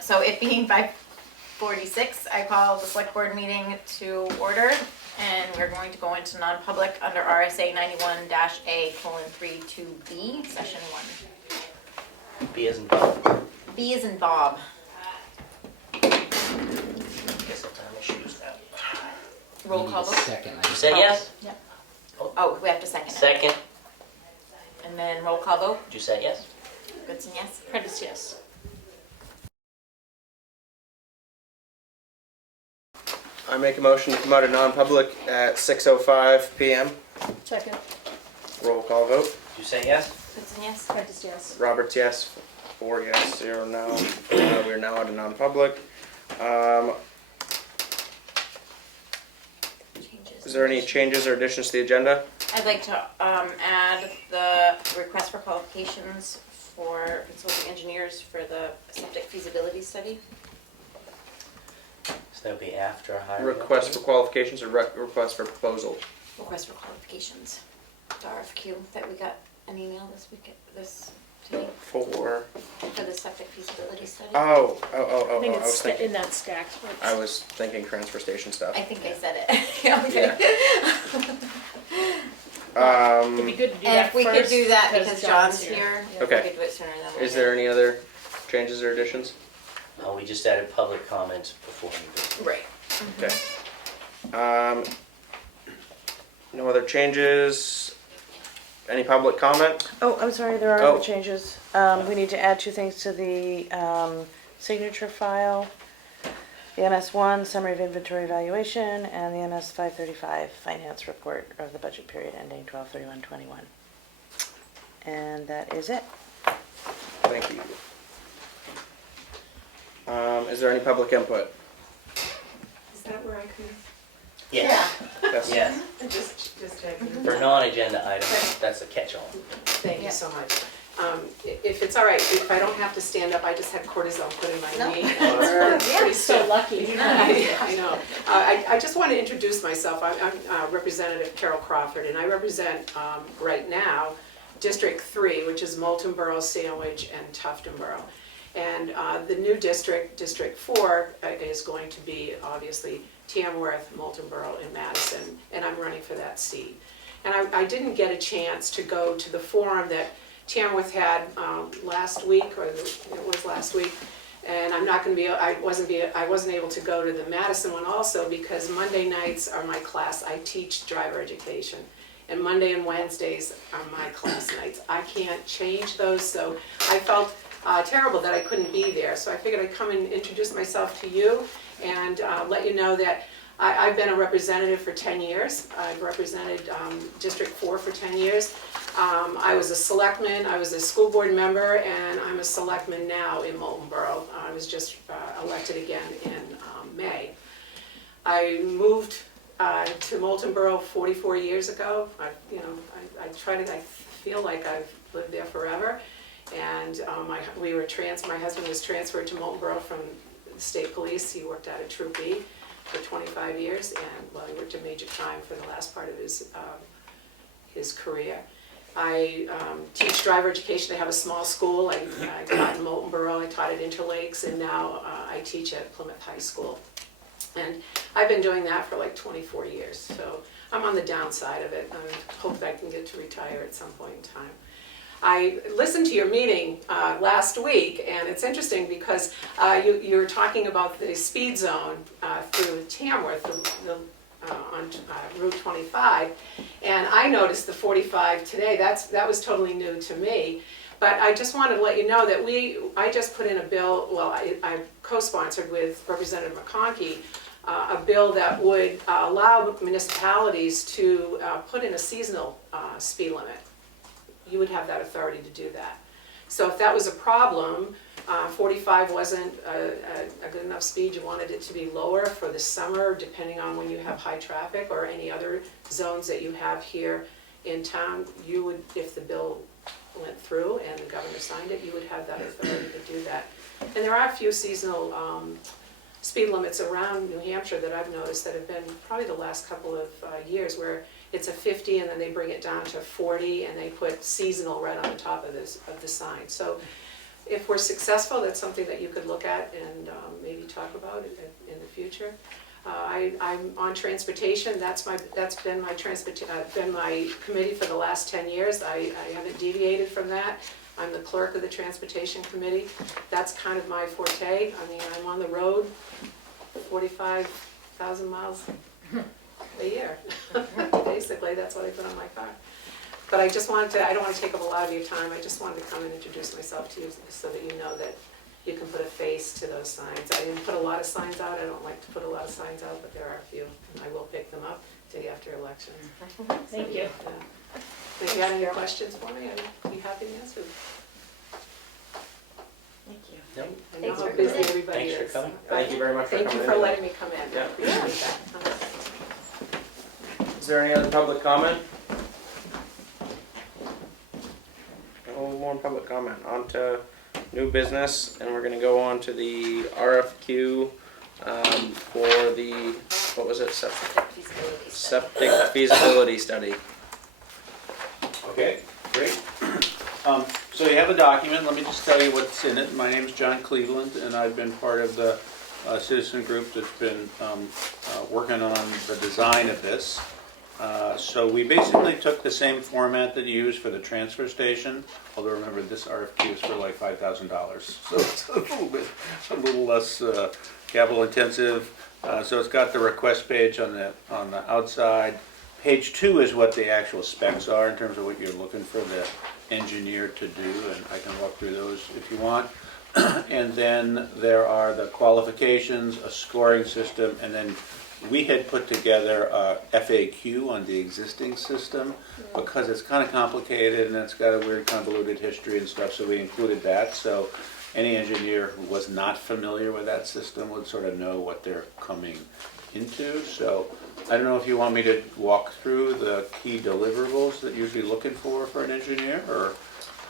So it being 5:46, I call the select board meeting to order, and we're going to go into non-public under RSA 91-A:3-2B, session 1. B as in Bob. B is in Bob. Guess I'll tie my shoes now. Roll call vote. Second. You said yes? Yep. Oh, we have to second it. Second. And then roll call vote. Did you say yes? Goodson, yes. Prentice, yes. I make a motion to come out of non-public at 6:05 p.m. Second. Roll call vote. Did you say yes? Goodson, yes. Prentice, yes. Roberts, yes. 4 yes, 0 no. We're now out of non-public. Is there any changes or additions to the agenda? I'd like to add the request for qualifications for consulting engineers for the septic feasibility study. So that would be after hiring. Request for qualifications or request for proposal? Request for qualifications. The RFQ that we got an email today For. for the septic feasibility study. I think I was it's thinking. in that stack. I was thinking transfer station stuff. I think I said it. Yeah, okay. It'd be good to do And that if we could first do that because John's here, Yeah. Okay. we could do it sooner than later. Is there any other changes or additions? We just added public comments before we go. Right. Okay. No other changes? Any public comment? Oh, I'm sorry, there are Oh. other changes. We need to add 2 things to the signature file. The NS1 Summary of Inventory Evaluation and the NS 535 Finance Report of the budget period ending 12/31/21. And that is it. Thank you. Is there any public input? Is that where I can, Yes. Yes. Yes. just checking? For non-agenda items, that's a catch-all. Thank Yeah. you so much. If it's all right, if I don't have to stand up, I just had cortisone put in my No. knee. Oh, that's It's good. pretty So stiff. lucky. I know. I just want to introduce myself. I'm Representative Carol Crawford, and I represent, right now, District 3, which is Moulton Borough, Sandwich, and Tufton Borough. And the new district, District 4, is going to be, obviously, Tamworth, Moulton Borough, and Madison, and I'm running for that seat. And I didn't get a chance to go to the forum that Tamworth had last week, or it was last week, and I'm not going to be. I wasn't able to go to the Madison one also because Monday nights are my class. I teach driver education, and Monday and Wednesdays are my class nights. I can't change those, so I felt terrible that I couldn't be there. So I figured I'd come and introduce myself to you and let you know that I've been a representative for 10 years. I've represented District 4 for 10 years. I was a selectman, I was a school board member, and I'm a selectman now in Moulton Borough. I was just elected again in May. I moved to Moulton Borough 44 years ago. I feel like I've lived there forever. And my husband was transferred to Moulton Borough from the state police. He worked out at Troop B for 25 years, and he worked a major crime for the last part of his career. I teach driver education. I have a small school. I taught in Moulton Borough. I taught at Interlakes, and now I teach at Plymouth High School. And I've been doing that for like 24 years. So I'm on the downside of it. I hope that I can get to retire at some point in time. I listened to your meeting last week, and it's interesting because you were talking about the speed zone through Tamworth on Route 25, and I noticed the 45 today. That was totally new to me. But I just wanted to let you know that I just put in a bill. Well, I co-sponsored with Representative McConkey a bill that would allow municipalities to put in a seasonal speed limit. You would have that authority to do that. So if that was a problem, 45 wasn't a good enough speed, you wanted it to be lower for the summer, depending on when you have high traffic or any other zones that you have here in town, you would, if the bill went through and the governor signed it, you would have that authority to do that. And there are a few seasonal speed limits around New Hampshire that I've noticed that have been probably the last couple of years where it's a 50 and then they bring it down to 40 and they put seasonal right on the top of the sign. So if we're successful, that's something that you could look at and maybe talk about in the future. I'm on transportation. That's been my committee for the last 10 years. I haven't deviated from that. I'm the clerk of the transportation committee. That's kind of my forte. I mean, I'm on the road 45,000 miles a year. Basically, that's what I put on my car. But I just wanted to, I don't want to take up a lot of your time. I just wanted to come and introduce myself to you so that you know that you can put a face to those signs. I didn't put a lot of signs out. I don't like to put a lot of signs out, but there are a few, and I will pick them up day after election. Thank you. If you have any questions for me, I'd be happy to answer. Thank you. Nope. I know Thanks how for busy coming in. everybody Thanks for is. coming. Thank you very much for Thank you coming for in. letting me come in. I Yeah. appreciate that. Is there any other public comment? No more public comment. On to new business, and we're gonna go on to the RFQ for the, what was it, septic feasibility study. Okay, great. So you have a document, let me just tell you what's in it. My name's John Cleveland, and I've been part of the citizen group that's been working on the design of this. So we basically took the same format that you use for the transfer station, although remember this RFQ is for like $5,000, so it's a little less capital intensive. So it's got the request page on the outside. Page 2 is what the actual specs are in terms of what you're looking for the engineer to do, and I can walk through those if you want. And then there are the qualifications, a scoring system, and then we had put together a FAQ on the existing system because it's kind of complicated and it's got a weird convoluted history and stuff, so we included that. So any engineer who was not familiar with that system would sort of know what they're coming into. So I don't know if you want me to walk through the key deliverables that you'd be looking for an engineer, or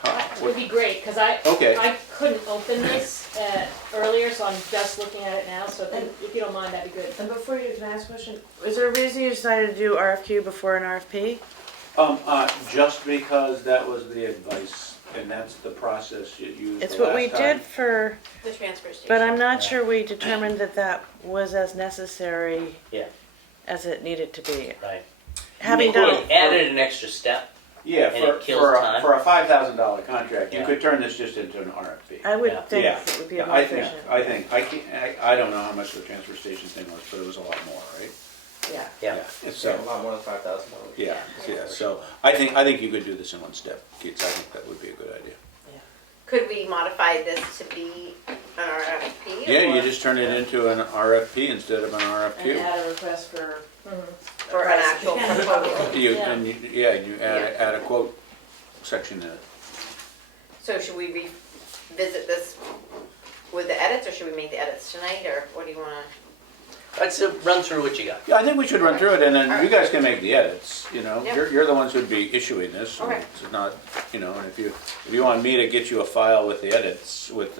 That would be great, because I couldn't open this earlier, so I'm just looking at it now, so if you don't mind, that'd be good. And before you, can I ask a question? Is there a reason you decided to do RFQ before an RFP? Just because that was the advice, and that's the process you used It's the what we last time. did for, The transfer station. but I'm not sure we determined that that was as necessary Yeah, as it needed to be. right. Having done We added an extra step. Yeah, And it kills time. for a $5,000 contract, you Yeah. could turn this just into an RFP. I would Yeah. think Yeah. it would be Yeah, more efficient. I don't know how much the transfer station thing was, but it was a lot more, right? Yeah. Yeah. So, A lot more than $5,000. yeah, so I think you could do this in one step, Keats. I think that would be a good idea. Could we modify this to be an RFP? Yeah, you or just turn it into an RFP instead of an And RFQ. add a request for. For an actual proposal? You Yeah. add a quote section in it. So should we revisit this with the edits, or should we make the edits tonight, or what do you wanna? Let's run through what you got. Yeah, I think we should run through it, and then you Alright. guys can make the edits, you know? Yep. You're the ones who'd be issuing this. and Okay. It's not, you know, and if you want me to get you a file with the edits, with,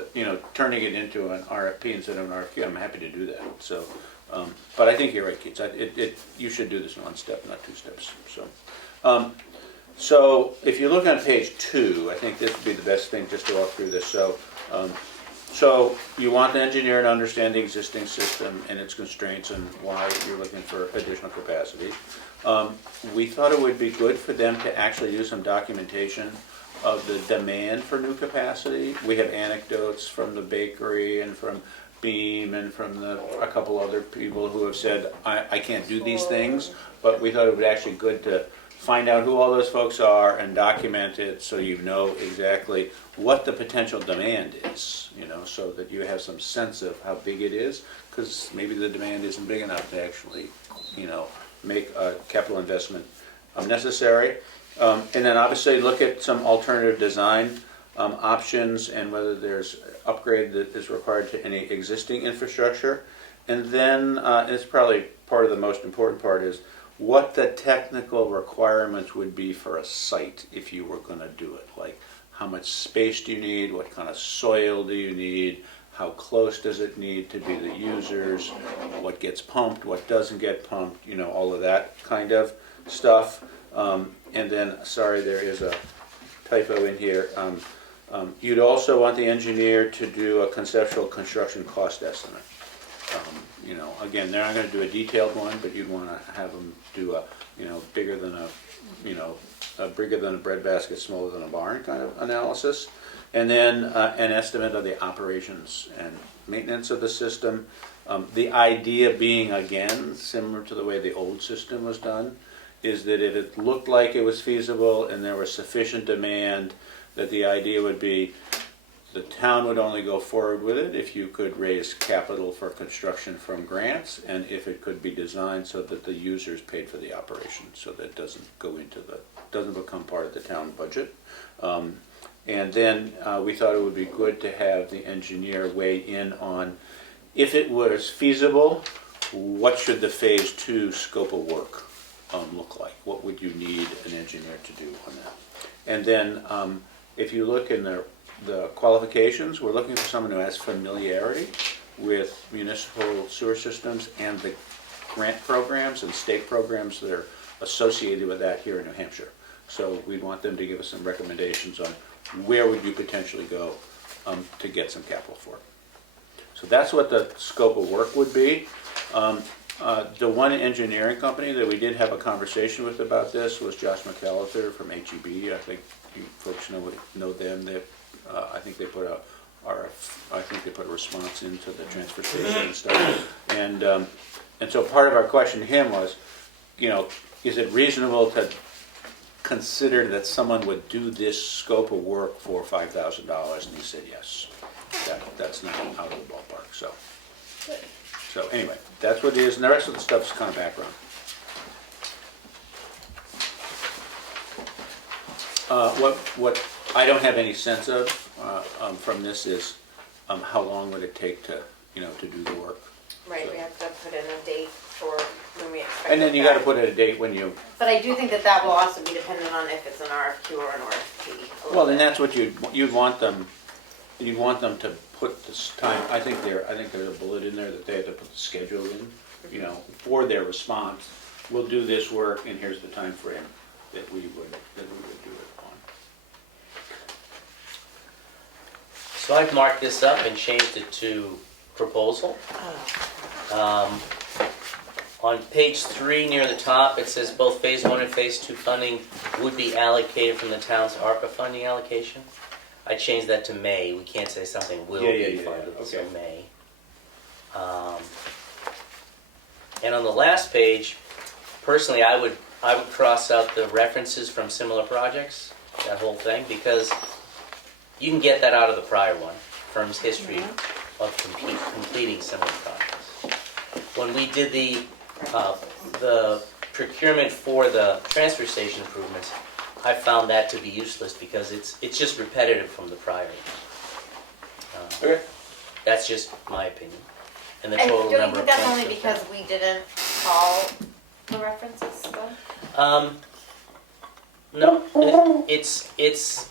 turning it into an RFP instead of an RFQ, I'm happy to do that, so. But I think you're right, Keats, you should do this in one step, not two steps, so. So if you look on page 2, I think this would be the best thing just to walk through this, so you want the engineer to understand the existing system and its constraints and why you're looking for additional capacity. We thought it would be good for them to actually do some documentation of the demand for new capacity. We have anecdotes from the bakery and from Beam and from a couple other people who have said, I can't do these things, but we thought it would actually be good to find out who all those folks are and document it so you know exactly what the potential demand is, so that you have some sense of how big it is, because maybe the demand isn't big enough to actually, make a capital investment necessary. And then obviously look at some alternative design options and whether there's upgrade that is required to any existing infrastructure. And then it's probably part of the most important part is what the technical requirements would be for a site if you were going to do it. Like how much space do you need, what kind of soil do you need, how close does it need to be the users, what gets pumped, what doesn't get pumped, all of that kind of stuff. And then, sorry, there is a typo in here. You'd also want the engineer to do a conceptual construction cost estimate. Again, they're not gonna do a detailed one, but you'd wanna have them do a, bigger than a breadbasket, smaller than a barn kind of analysis. And then an estimate of the operations and maintenance of the system. The idea being, again, similar to the way the old system was done, is that if it looked like it was feasible and there was sufficient demand, that the idea would be the town would only go forward with it if you could raise capital for construction from grants, and if it could be designed so that the users paid for the operation, so that it doesn't become part of the town budget. And then we thought it would be good to have the engineer weigh in on, if it was feasible, what should the phase 2 scope of work look like? What would you need an engineer to do on that? And then if you look in the qualifications, we're looking for someone who has familiarity with municipal sewer systems and the grant programs and state programs that are associated with that here in New Hampshire. So we'd want them to give us some recommendations on where would you potentially go to get some capital for it. So that's what the scope of work would be. The one engineering company that we did have a conversation with about this was Josh McAllister from HEB. I think you folks know them. I think they put a response into the transfer station and stuff. And so part of our question to him was, is it reasonable to consider that someone would do this scope of work for $5,000? And he said yes. That's not out of the ballpark. So anyway, that's what it is, and the rest of the stuff's kind of background. What I don't have any sense of from this is how long would it take to do the work. Right, we have to put in a date for when we expect. And then you got to put in a date when you. But I do think that will also be dependent on if it's an RFQ or an RFP. Well, and that's what you'd want them. You'd want them to put this time. I think there's a bullet in there that they have to put the schedule in. For their response. We'll do this work, and here's the time frame that we would do it on. So I've marked this up and changed it to proposal. On page 3 near the top, it says both phase 1 and phase 2 funding would be allocated from the town's ARPA funding allocation. I changed that to may. We can't say something will be funded, okay. so may. And on the last page, personally, I would cross out the references from similar projects, that whole thing, because you can get that out of the prior one, firm's history of completing similar projects. When we did the procurement for the transfer station improvements, I found that to be useless because it's just repetitive from the prior. Okay. That's just my opinion. And the And total don't you number think of that's points. only because we didn't call the references though? No, it's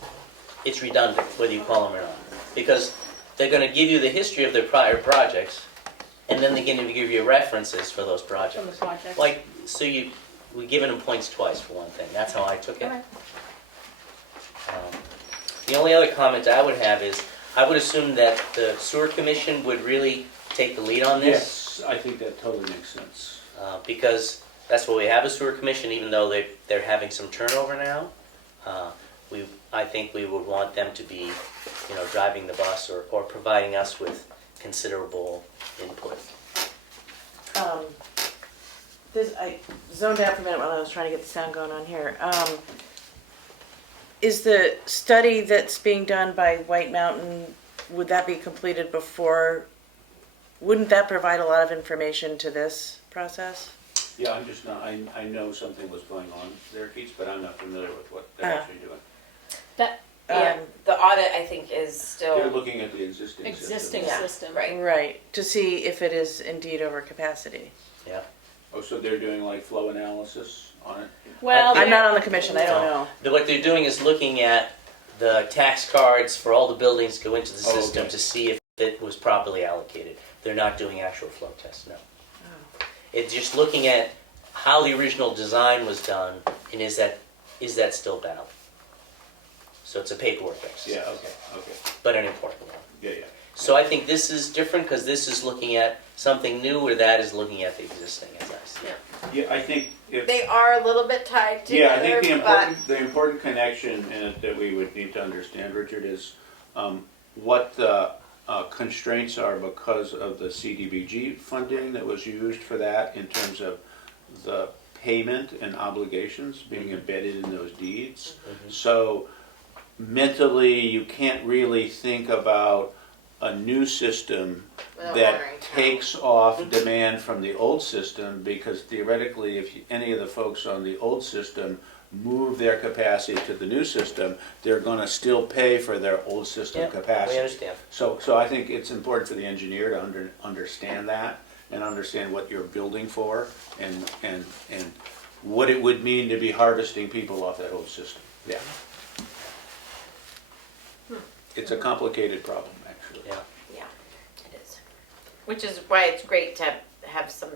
redundant whether you call them or not, because they're going to give you the history of their prior projects, and then they're going to give you references for those projects. From the project. Like, so we're giving them points twice for one thing. That's how I took it. Okay. The only other comment I would have is, I would assume that the sewer commission would really take the lead on this. Yes, I think that totally makes sense. Because that's what we have, a sewer commission, even though they're having some turnover now. I think we would want them to be, driving the bus or providing us with considerable input. I zoned out for a minute while I was trying to get the sound going on here. Is the study that's being done by White Mountain, would that be completed before? Wouldn't that provide a lot of information to this process? Yeah, I'm just not. I know something was going on there, Keats, but I'm not familiar with what they're actually doing. Yeah, the audit I think is They're still, looking at the existing Existing system. system. right. Right, to see if it is indeed over capacity. Yeah. Oh, so they're doing like flow analysis on it? Well, I'm not on the commission, I don't know. What they're doing is looking at the tax cards for all the buildings go into the Oh, system okay. to see if it was properly allocated. They're not doing actual flow tests, no. It's just looking at how the original design was done, and is that still valid? So it's a paperwork exercise. Yeah, okay, But an important one. yeah. So I think this is different because this is looking at something new, where that is looking at the existing, as I see it. Yeah, I think if. They are a little bit tied together, Yeah, I think but the important connection in it that we would need to understand, Richard, is what the constraints are because of the CDBG funding that was used for that in terms of the payment and obligations being embedded in those deeds. So mentally, you can't really think about a new system Without that honoring town. takes off demand from the old system, because theoretically, if any of the folks on the old system move their capacity to the new system, they're gonna still pay for their old system Yeah, capacity. we understand. So I think it's important for the engineer to understand that and understand what you're building for and what it would mean to be harvesting people off that old system. Yeah. It's a complicated problem, actually. Yeah. yeah, it is. Which is why it's great to have some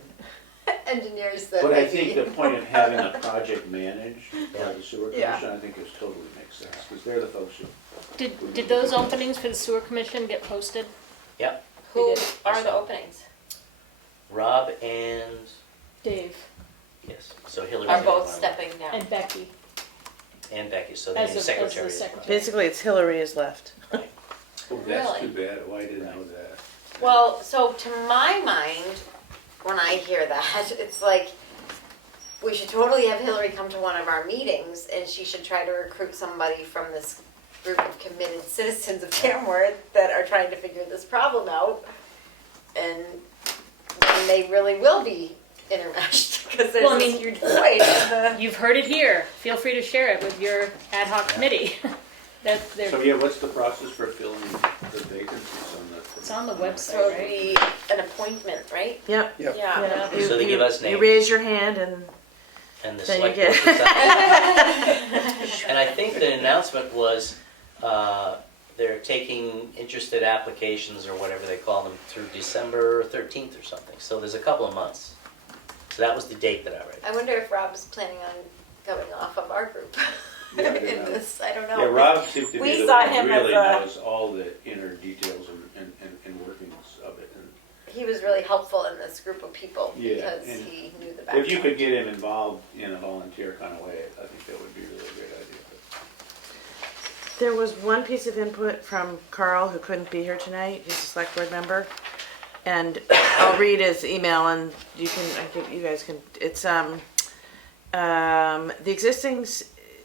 engineers that. But I maybe- think the point of having a project managed by the sewer Yeah. commission, I think is totally makes sense, because they're the folks who. Did those openings for the sewer commission get posted? Yep. Who They did. are the openings? Rob and, Dave yes, so Hillary. Are both stepping down? and Becky And Becky, so the as the secretary. secretary. Basically, it's Hillary is left. Oh, that's Really? too bad, why didn't know that? Well, so to my mind, when I hear that, it's like, we should totally have Hillary come to one of our meetings, and she should try to recruit somebody from this group of committed citizens of Tamworth that are trying to figure this problem out. And then they really will be intermeshed, because there's Well, I this mean- huge void in the. You've heard it here. Feel free to share it with your ad hoc committee. That they're, So, yeah, what's the process for filling the vacancies on the? it's on the So website, it'd right? be an appointment, right? Yep. Yep. Yeah. You- So they give us You names. raise your hand and And the then you select board get. decides. And I think the announcement was, they're taking interested applications or whatever they call them through December 13th or something. So there's a couple of months. So that was the date that I read. I wonder if Rob's planning on going off of our group Yeah, I don't in know. this. I don't know. Yeah, Rob seems to We be the saw one who him really as a- knows all the inner details and workings of it. And He was really helpful in this group of people Yeah, because and he knew the background. if you could get him involved in a volunteer kind of way, I think that would be a really great idea. There was one piece of input from Carl, who couldn't be here tonight. He's a select board member. And I'll read his email and you guys can, it's,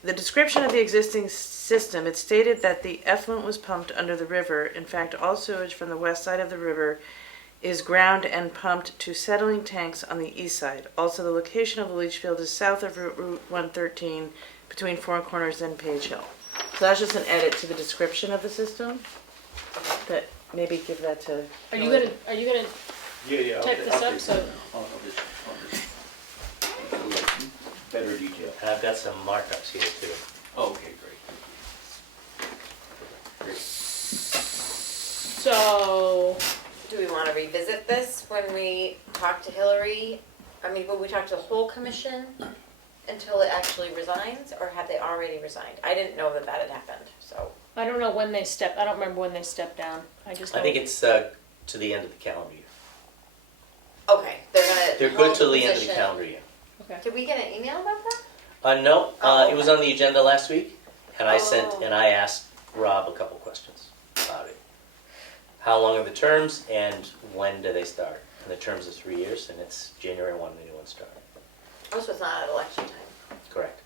the description of the existing system, it stated that the effluent was pumped under the river. In fact, all sewage from the west side of the river is ground and pumped to settling tanks on the east side. Also, the location of the leach field is south of Route 113 between Four Corners and Page Hill. So that's just an edit to the description of the system, but maybe give that to. Are you gonna Yeah, type this up, so- I'll just better detail. And I've got some markups here too. Oh, okay, great. So, Do we want to revisit this when we talk to Hillary? I mean, will we talk to the whole commission until it actually resigns, or have they already resigned? I didn't know that had happened, so. I don't know when they stepped, I don't remember when they stepped down. I just know. I think it's to the end of the calendar year. Okay, they're gonna. They're hold good till the end of the position. calendar year. Okay. Did we get an email about that? No, Oh, it was on the agenda last week, and I Oh. asked Rob a couple questions about it. How long are the terms, and when do they start? And the terms are 3 years, and it's January 1, the new one started. Oh, so it's not at election time. Correct.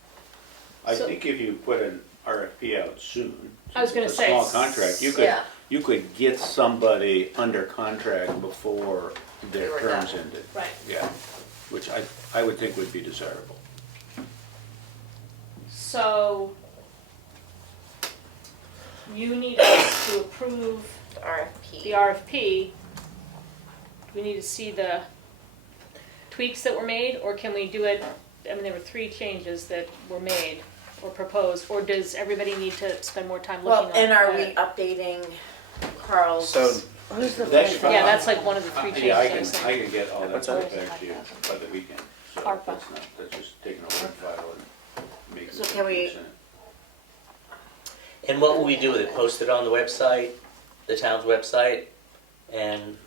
I So- think if you put an RFP out soon, I was since gonna it's a say, small contract, Yeah. you could get somebody under contract before They their were terms done. ended. Right. Yeah, which I would think would be desirable. So, you need us to approve The RFP. the RFP. We need to see the tweaks that were made, or can we do it, I mean, there were 3 changes that were made or proposed, or does everybody need to spend more time looking Well, on it? and are we updating Carl's? So Who's the That should- Yeah, that's like one of the 3 changes. Yeah, I I can, was I thinking. can get all that What's stuff that? back to you by the weekend. So ARPA. that's just taking a word file and making So it can we- 100%. And what will we do with it? Post it on the website, the town's website, and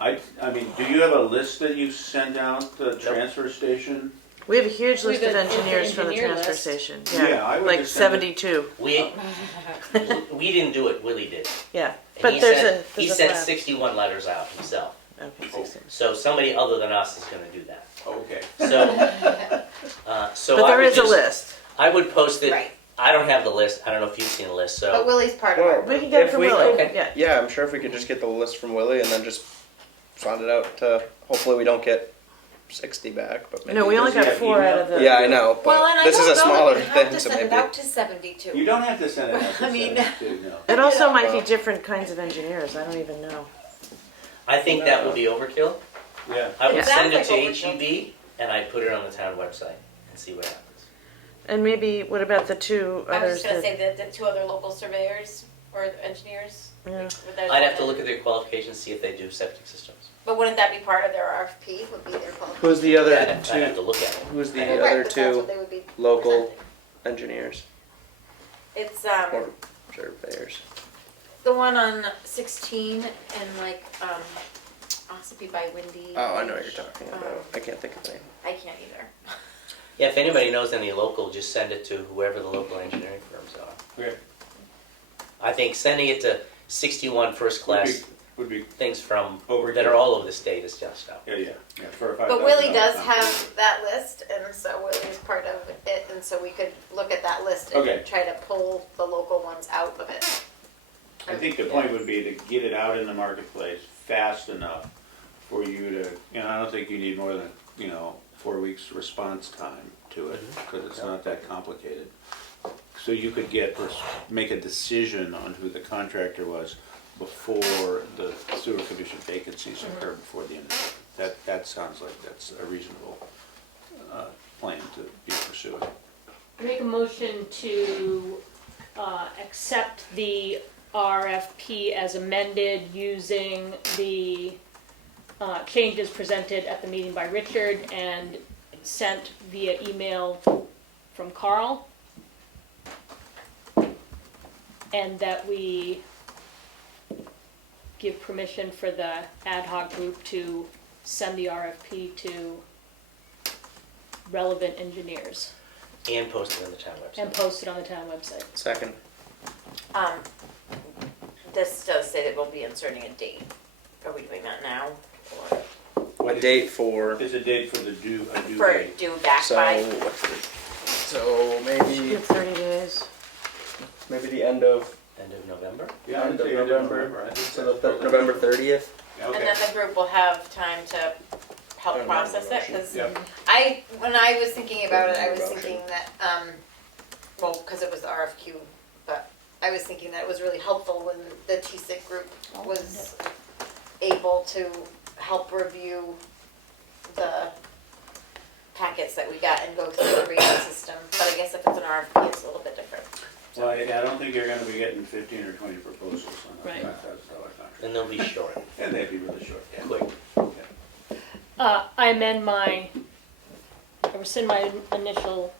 I mean, do you have a list that you send out the transfer station? We have a huge We list have of an engineers for the engineer transfer list. station. Yeah, I would like just send it- 72. we didn't do it, Willie did. Yeah, And but he there's sent, a he there's a sent lab. 61 letters out himself. Okay, 16. So somebody other than us is gonna do that. Okay. So But I there would is a just- list. I would post it. Right. I don't have the list. I don't know if you've seen the list, But so Willie's part of our We can get it If from we Willie. could- Yeah. Yeah, I'm sure if we could just get the list from Willie and then just send it out to, hopefully we don't get 60 back, but maybe. No, we only Does he got have 4 out of the. Yeah, I know, Well, and but I this is don't a know smaller if you have thing, to so send it maybe. out to 72. You don't have to send it out to I mean- 72, no. It also might be different kinds of engineers. I don't even know. I think that would be overkill. Yeah. I would Yeah. send it Sounds to like overkill. HEB and I'd put it on the town website and see what happens. And maybe what about the 2 I was others just gonna that? say that the 2 other local surveyors or engineers. Yeah. would that- I'd have to look at their qualifications, see if they do septic systems. But wouldn't that be part of their RFP? Would be their qualification? Who's the other I'd have to two, look at it. who's the Right, Right, other but that's two what they would be local presenting. engineers It's or surveyors? the one on 16 and like Ossipee by Windy. Oh, I know what you're talking about. I can't think of the name. I can't either. Yeah, if anybody knows any local, just send it to whoever the local engineering firms are. Okay. I think sending it to 61 first class Would be, things from Overkill. that are all over the state is just out. yeah, for a But Willie does have that list, and so Willie's part of it, and so we could look at that list and Okay. try to pull the local ones out of it. I think the point would be to get it out in the marketplace fast enough for you to, I don't think you need more than, 4 weeks response time to it, because it's not that complicated. So you could make a decision on who the contractor was before the sewer commission vacancies occur before the end of the year. That sounds like that's a reasonable plan to be pursuing. Make a motion to accept the RFP as amended using the changes presented at the meeting by Richard and sent via email from Carl. And that we give permission for the ad hoc group to send the RFP to relevant engineers And post it on the town website. and post it on the town website. Second. This does say that we'll be inserting a date. Are we doing that now? Or A date for, There's a date for a due for date. due back so by? what's the, so maybe, Give 30 days. maybe the end of, End of November? Yeah, I'd end of say end of November. I think So that's the November 30th. Yeah, And okay. then the group will have time to help And process it, motion. because Yep. when I was thinking about it, I was Motion. thinking that, well, because it was the RFQ, but I was thinking that it was really helpful when the TSIC group was able to help review the packets that we got and go through the rating system. But I guess if it's an RFP, it's a little bit different. Well, I don't think you're gonna be getting 15 or 20 proposals on Right. a $5,000 contract. And they'll be short, And they'd be really short. Yeah. quick. I amend I rescind my initial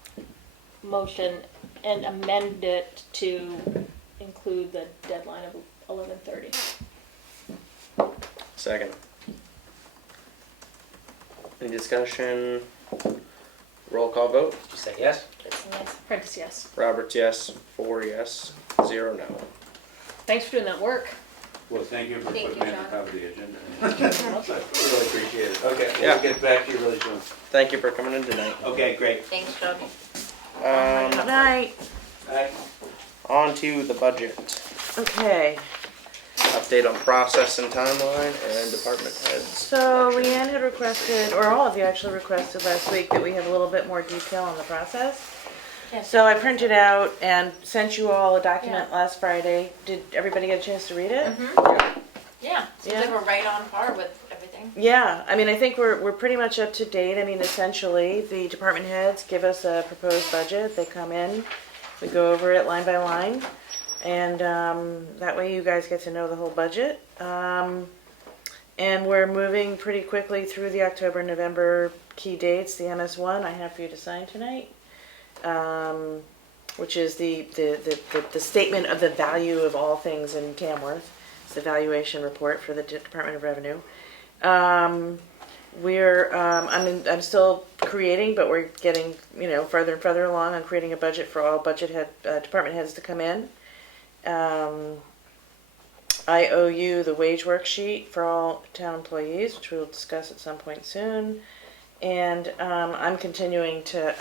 motion and amend it to include the deadline of 11:30. Second. Any discussion? Roll call vote. Did you say yes? Prentice, yes. Roberts, yes. 4 yes. 0 no. Thanks for doing that work. Well, thank you for Thank putting you, me on John. top of the agenda. Really appreciate it. Okay, Yeah. we'll get back to you really soon. Thank you for coming in tonight. Okay, great. Thanks, Doug. Good night. On to the budget. Okay, Update on process and timeline and department heads. so Leanne had requested, or all of you actually requested last week, that we have a little bit more detail on the process. Yes. So I printed out and sent you all a document last Friday. Did everybody get a chance to read it? Yeah, seems like we're right on par with everything. Yeah, I mean, I think we're pretty much up to date. I mean, essentially, the department heads give us a proposed budget. They come in, we go over it line by line, and that way you guys get to know the whole budget. And we're moving pretty quickly through the October, November key dates. The MS1 I have for you to sign tonight. which is the statement of the value of all things in Tamworth. It's the valuation report for the Department of Revenue. I'm still creating, but we're getting, further and further along on creating a budget for all department heads to come in. I owe you the wage worksheet for all town employees, which we'll discuss at some point soon. And I'm continuing to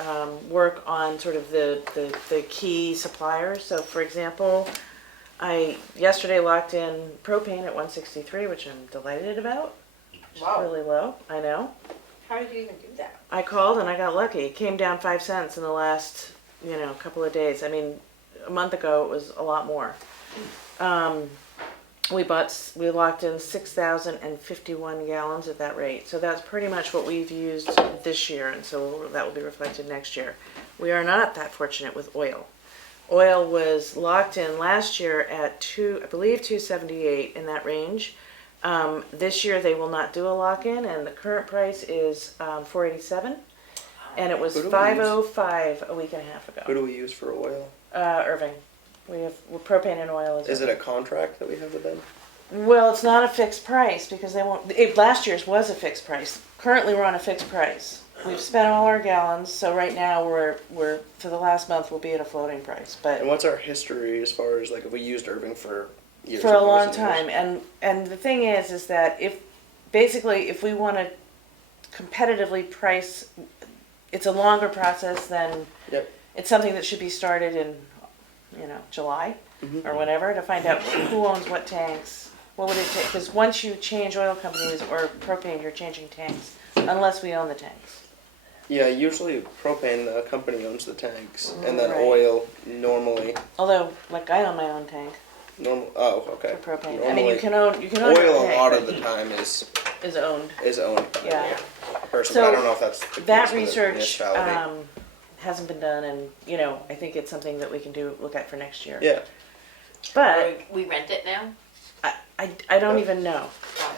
work on sort of the key suppliers. So, for example, I yesterday locked in propane at 163, which I'm delighted about. Which Wow. is really low, I know. How did you even do that? I called and I got lucky. It came down 5 cents in the last, couple of days. I mean, a month ago it was a lot more. We locked in 6,051 gallons at that rate. So that's pretty much what we've used this year, and so that will be reflected next year. We are not that fortunate with oil. Oil was locked in last year at $278 in that range. This year they will not do a lock-in, and the current price is $487, and it was Who do we $505 a week and a half Who ago. do we use for oil? Irving, propane and oil Is it a contract that we have with them? Well, it's not a fixed price because they won't. Last year's was a fixed price. Currently, we're on a fixed price. We've spent all our gallons, so right now we're for the last month we'll be at a floating price. But And what's our history as far as like if we used Irving for years? for a and years long and time, years? and the thing is that if we want to competitively price, it's a longer process than. Yep. It's something that should be started in, July or whenever to find out who owns what tanks. What would it take? Because once you change oil companies or propane, you're changing tanks, unless we own the tanks. Yeah, usually propane, the company owns the tanks, and then Right. oil normally. Although, I own my own tank Oh, okay. for propane. I mean, Normally, you can own your oil tank, a lot but of the time is owned. owned by Yeah. the person. So but I don't know if that's the case That with the research municipality. hasn't been done, and I think it's something that we can look at for next year. Yeah. But We rent it now? I don't even know.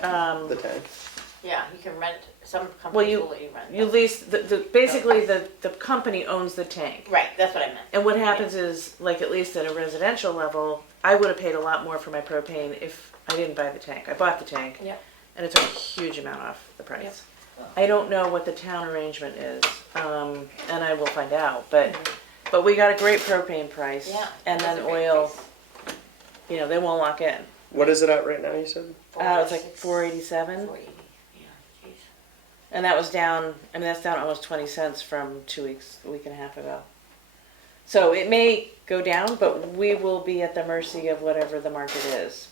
The tank. Yeah, you can rent, some Well, companies you will let you rent. you them. lease basically the company owns the tank. Right, that's what I meant. And what happens is, at least at a residential level, I would have paid a lot more for my propane if I didn't buy the tank. I bought the tank, Yep. and it's a huge amount off the price. Yep. I don't know what the town arrangement is, and I will find out. But we got a great propane price, Yeah. and that's then a great oil. price. They won't lock in. What is it at right now? You said. It's like 487, 480, yeah, geez. and that was down. I mean, that's down almost 20 cents from a week and a half ago. So it may go down, but we will be at the mercy of whatever the market is,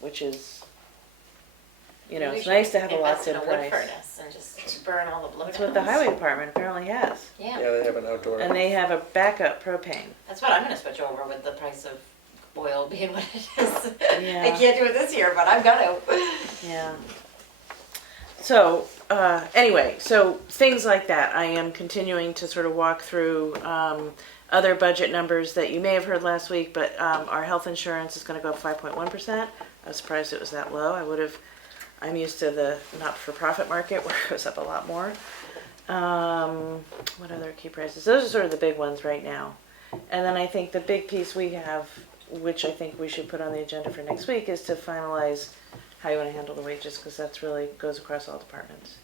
which is, We it's should nice to have a invest locked-in in a wood price. furnace and just burn all the blow That's what the highway department apparently has, Yeah, Yeah, they have an outdoor. and they have a backup propane. that's what I'm gonna switch over with the price of oil being what it is. Yeah. I can't do it this year, but I've got to. Yeah. So, anyway, so things like that. I am continuing to sort of walk through other budget numbers that you may have heard last week, but our health insurance is going to go up 5.1%. I was surprised it was that low. I'm used to the not-for-profit market where it goes up a lot more. What other key prices? Those are sort of the big ones right now. And then I think the big piece we have, which I think we should put on the agenda for next week, is to finalize how you want to handle the wages, because that's really goes across all departments.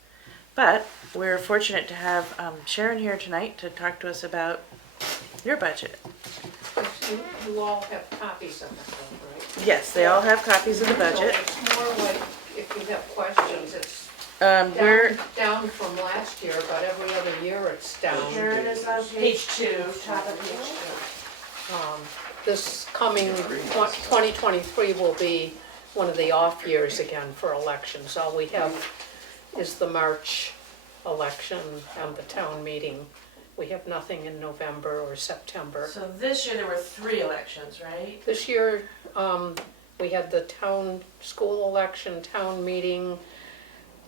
But we're fortunate to have Sharon here tonight to talk to us about your budget. You all have copies of it, right? Yes, they all have copies of the budget. So it's more like, if you have questions, it's We're down from last year, but every other year it's down. here it is on page 2, top of page 2. This coming 2023 will be one of the off years again for elections. All we have is the March election and the town meeting. We have nothing in November or September. So this year there were 3 elections, right? This year, we had the town school election, town meeting,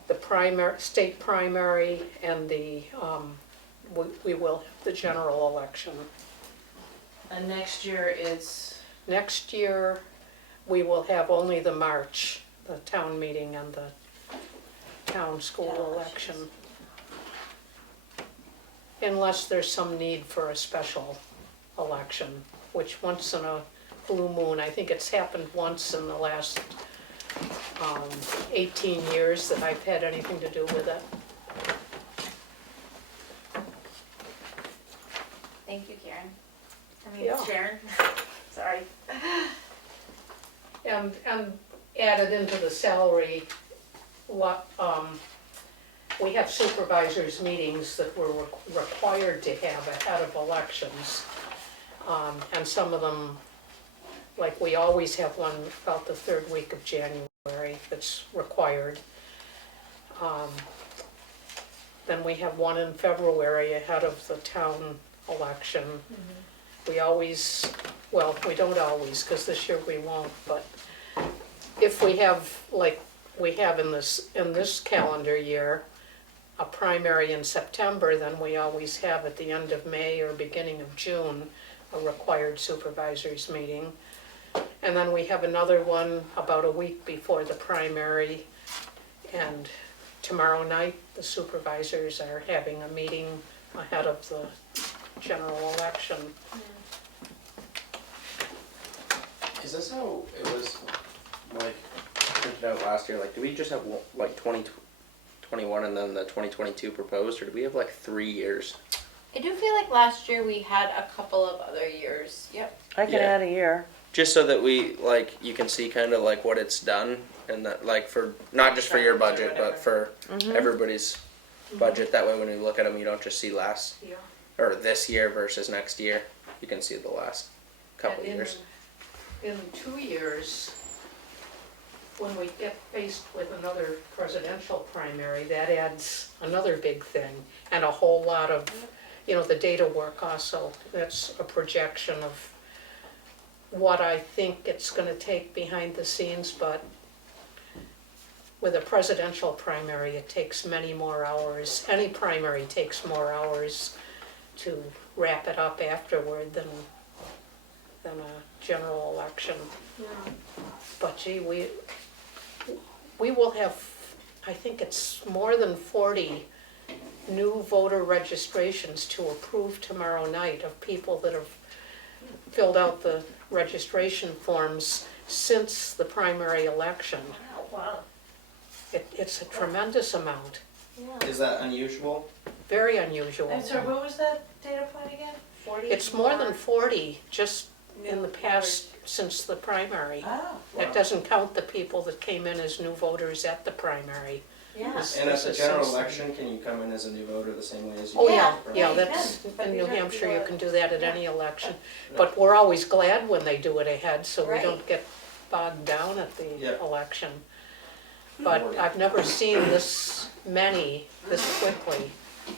the state primary, and we will have the general election. And next year it's Next year, we will have only the March, the town meeting and the town school election. Unless there's some need for a special election, which once in a blue moon, I think it's happened once in the last 18 years that I've had anything to do with it. Thank you, Karen. I mean, Yeah. Sharon. Sorry. And added into the salary, what, we have supervisors meetings that we're required to have ahead of elections. And some of them, like we always have one about the third week of January that's required. Then we have one in February ahead of the town election. We always, well, we don't always, because this year we won't, but if we have, like we have in this calendar year, a primary in September, then we always have at the end of May or beginning of June, a required supervisors meeting. And then we have another one about a week before the primary. And tomorrow night, the supervisors are having a meeting ahead of the general election. Is this how it was, like, printed out last year? Like, do we just have, like, 2021 and then the 2022 proposed, or do we have, like, 3 years? I do feel like last year we had a couple of other years. Yep. I can Yeah. add a year. Just so that we, like, you can see kind of, like, what it's done, and that, like, for, not just for your budget, but for everybody's budget. That way when we look at them, you don't just see last, Yeah. or this year versus next year. You can see the last couple And years. in 2 years, when we get faced with another presidential primary, that adds another big thing and a whole lot of, the data work also. That's a projection of what I think it's gonna take behind the scenes, but with a presidential primary, it takes many more hours. Any primary takes more hours to wrap it up afterward than a general election. But gee, we will have, I think it's more than 40 new voter registrations to approve tomorrow night of people that have filled out the registration forms since the primary election. Wow. It's a tremendous amount, Is that unusual? very unusual. I'm sorry, what was that data point again? 40 It's more than 40 just in the past, since the primary. Oh. That doesn't count the people that came in as new voters at the primary. Yeah. And at the general election, can you come in as a new voter the same way as you Oh, did yeah, for- yeah, you that's, can, but in you New have to Hampshire, do you it. can do that at any election. But we're always glad when they do it ahead, so we Right. don't get bogged down at the Yeah. election. But I've never seen this many, this quickly. Are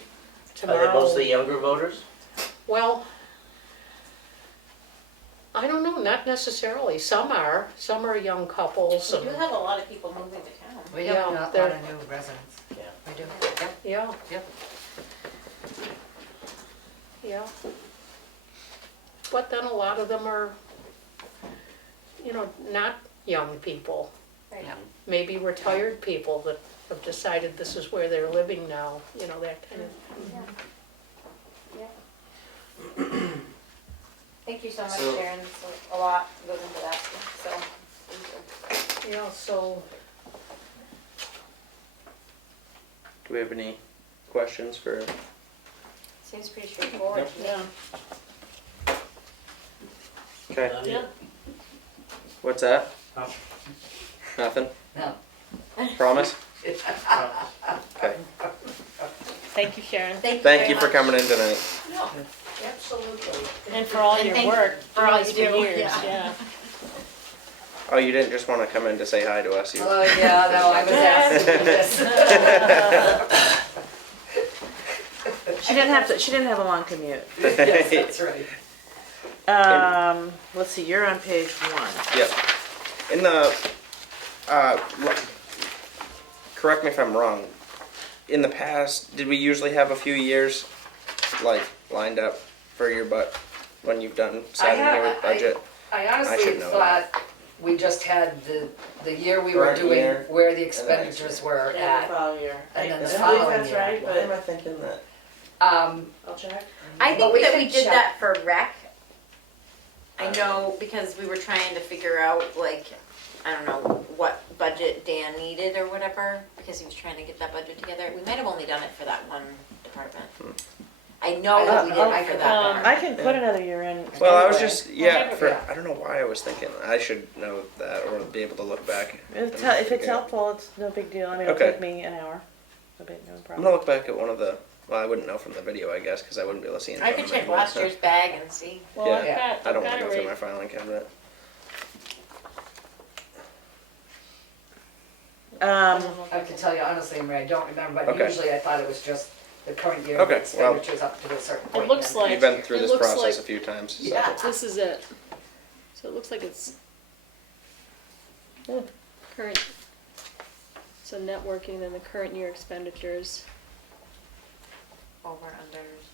Tomorrow. they mostly younger voters? Well, I don't know, not necessarily. Some are young couples We do and, have a lot of people moving to town. We Yeah, have a lot they're- of new residents. Yeah. We do. Yep. yeah. Yep. Yeah. But then a lot of them are, not young people. Right. Yeah. Maybe retired people that have decided this is where they're living now, that kind of. Thank you so much, So- Sharon. So a lot goes into that. So thank you. Yeah, so, Do we have any questions for? Seems pretty straightforward. yeah. Okay. Yeah. What's that? Oh. Nothing? No. Promise? Okay. Thank you, Sharon, Thank very you for much. coming in tonight. No, absolutely. and for all And your thank work. for all doing you this do, years, yeah. yeah. Oh, you didn't just want to come in to say hi to us? You... Oh, yeah, no, I was asked to do this. She didn't have a long commute. Yes, that's right. Let's see, you're on page 1. Yep. In the, correct me if I'm wrong, in the past, did we usually have a few years, like, lined up for your when you've sat in here with budget? I I honestly should know thought we just had the year we were Current doing year, where the next expenditures were And the at. following year. And then the I believe following that's year. right, but I thinking that? I'll check. I But think we that can we did check. that for rec I know because we were trying to figure out like, I don't know, what budget Dan needed or whatever, because he was trying to get that budget together. We might have only done it for that one department. I know that we did it for that one. I can put another year in. Well, I was anyway. just yeah. I don't know why I was thinking I should know that or be able to look back. If it's helpful, it's no big deal. I mean, it'll Okay. take me an hour. No big, no I'm problem. gonna look back at one of the. Well, I wouldn't know from the video, I guess, because I wouldn't be able to see in I front could of me, check but- last year's bag and see. Well, Yeah. I've got, I I've don't got want to it go through right. my filing cabinet. I have to tell you honestly, Marie, I don't remember, but Okay. usually I thought it was just the current year Okay, expenditures up to a certain point. It looks then. like. You've been through it this looks process like- a few times. So. Yeah. This is it. So it looks like it's current, so networking, then the current year expenditures. Over, unders.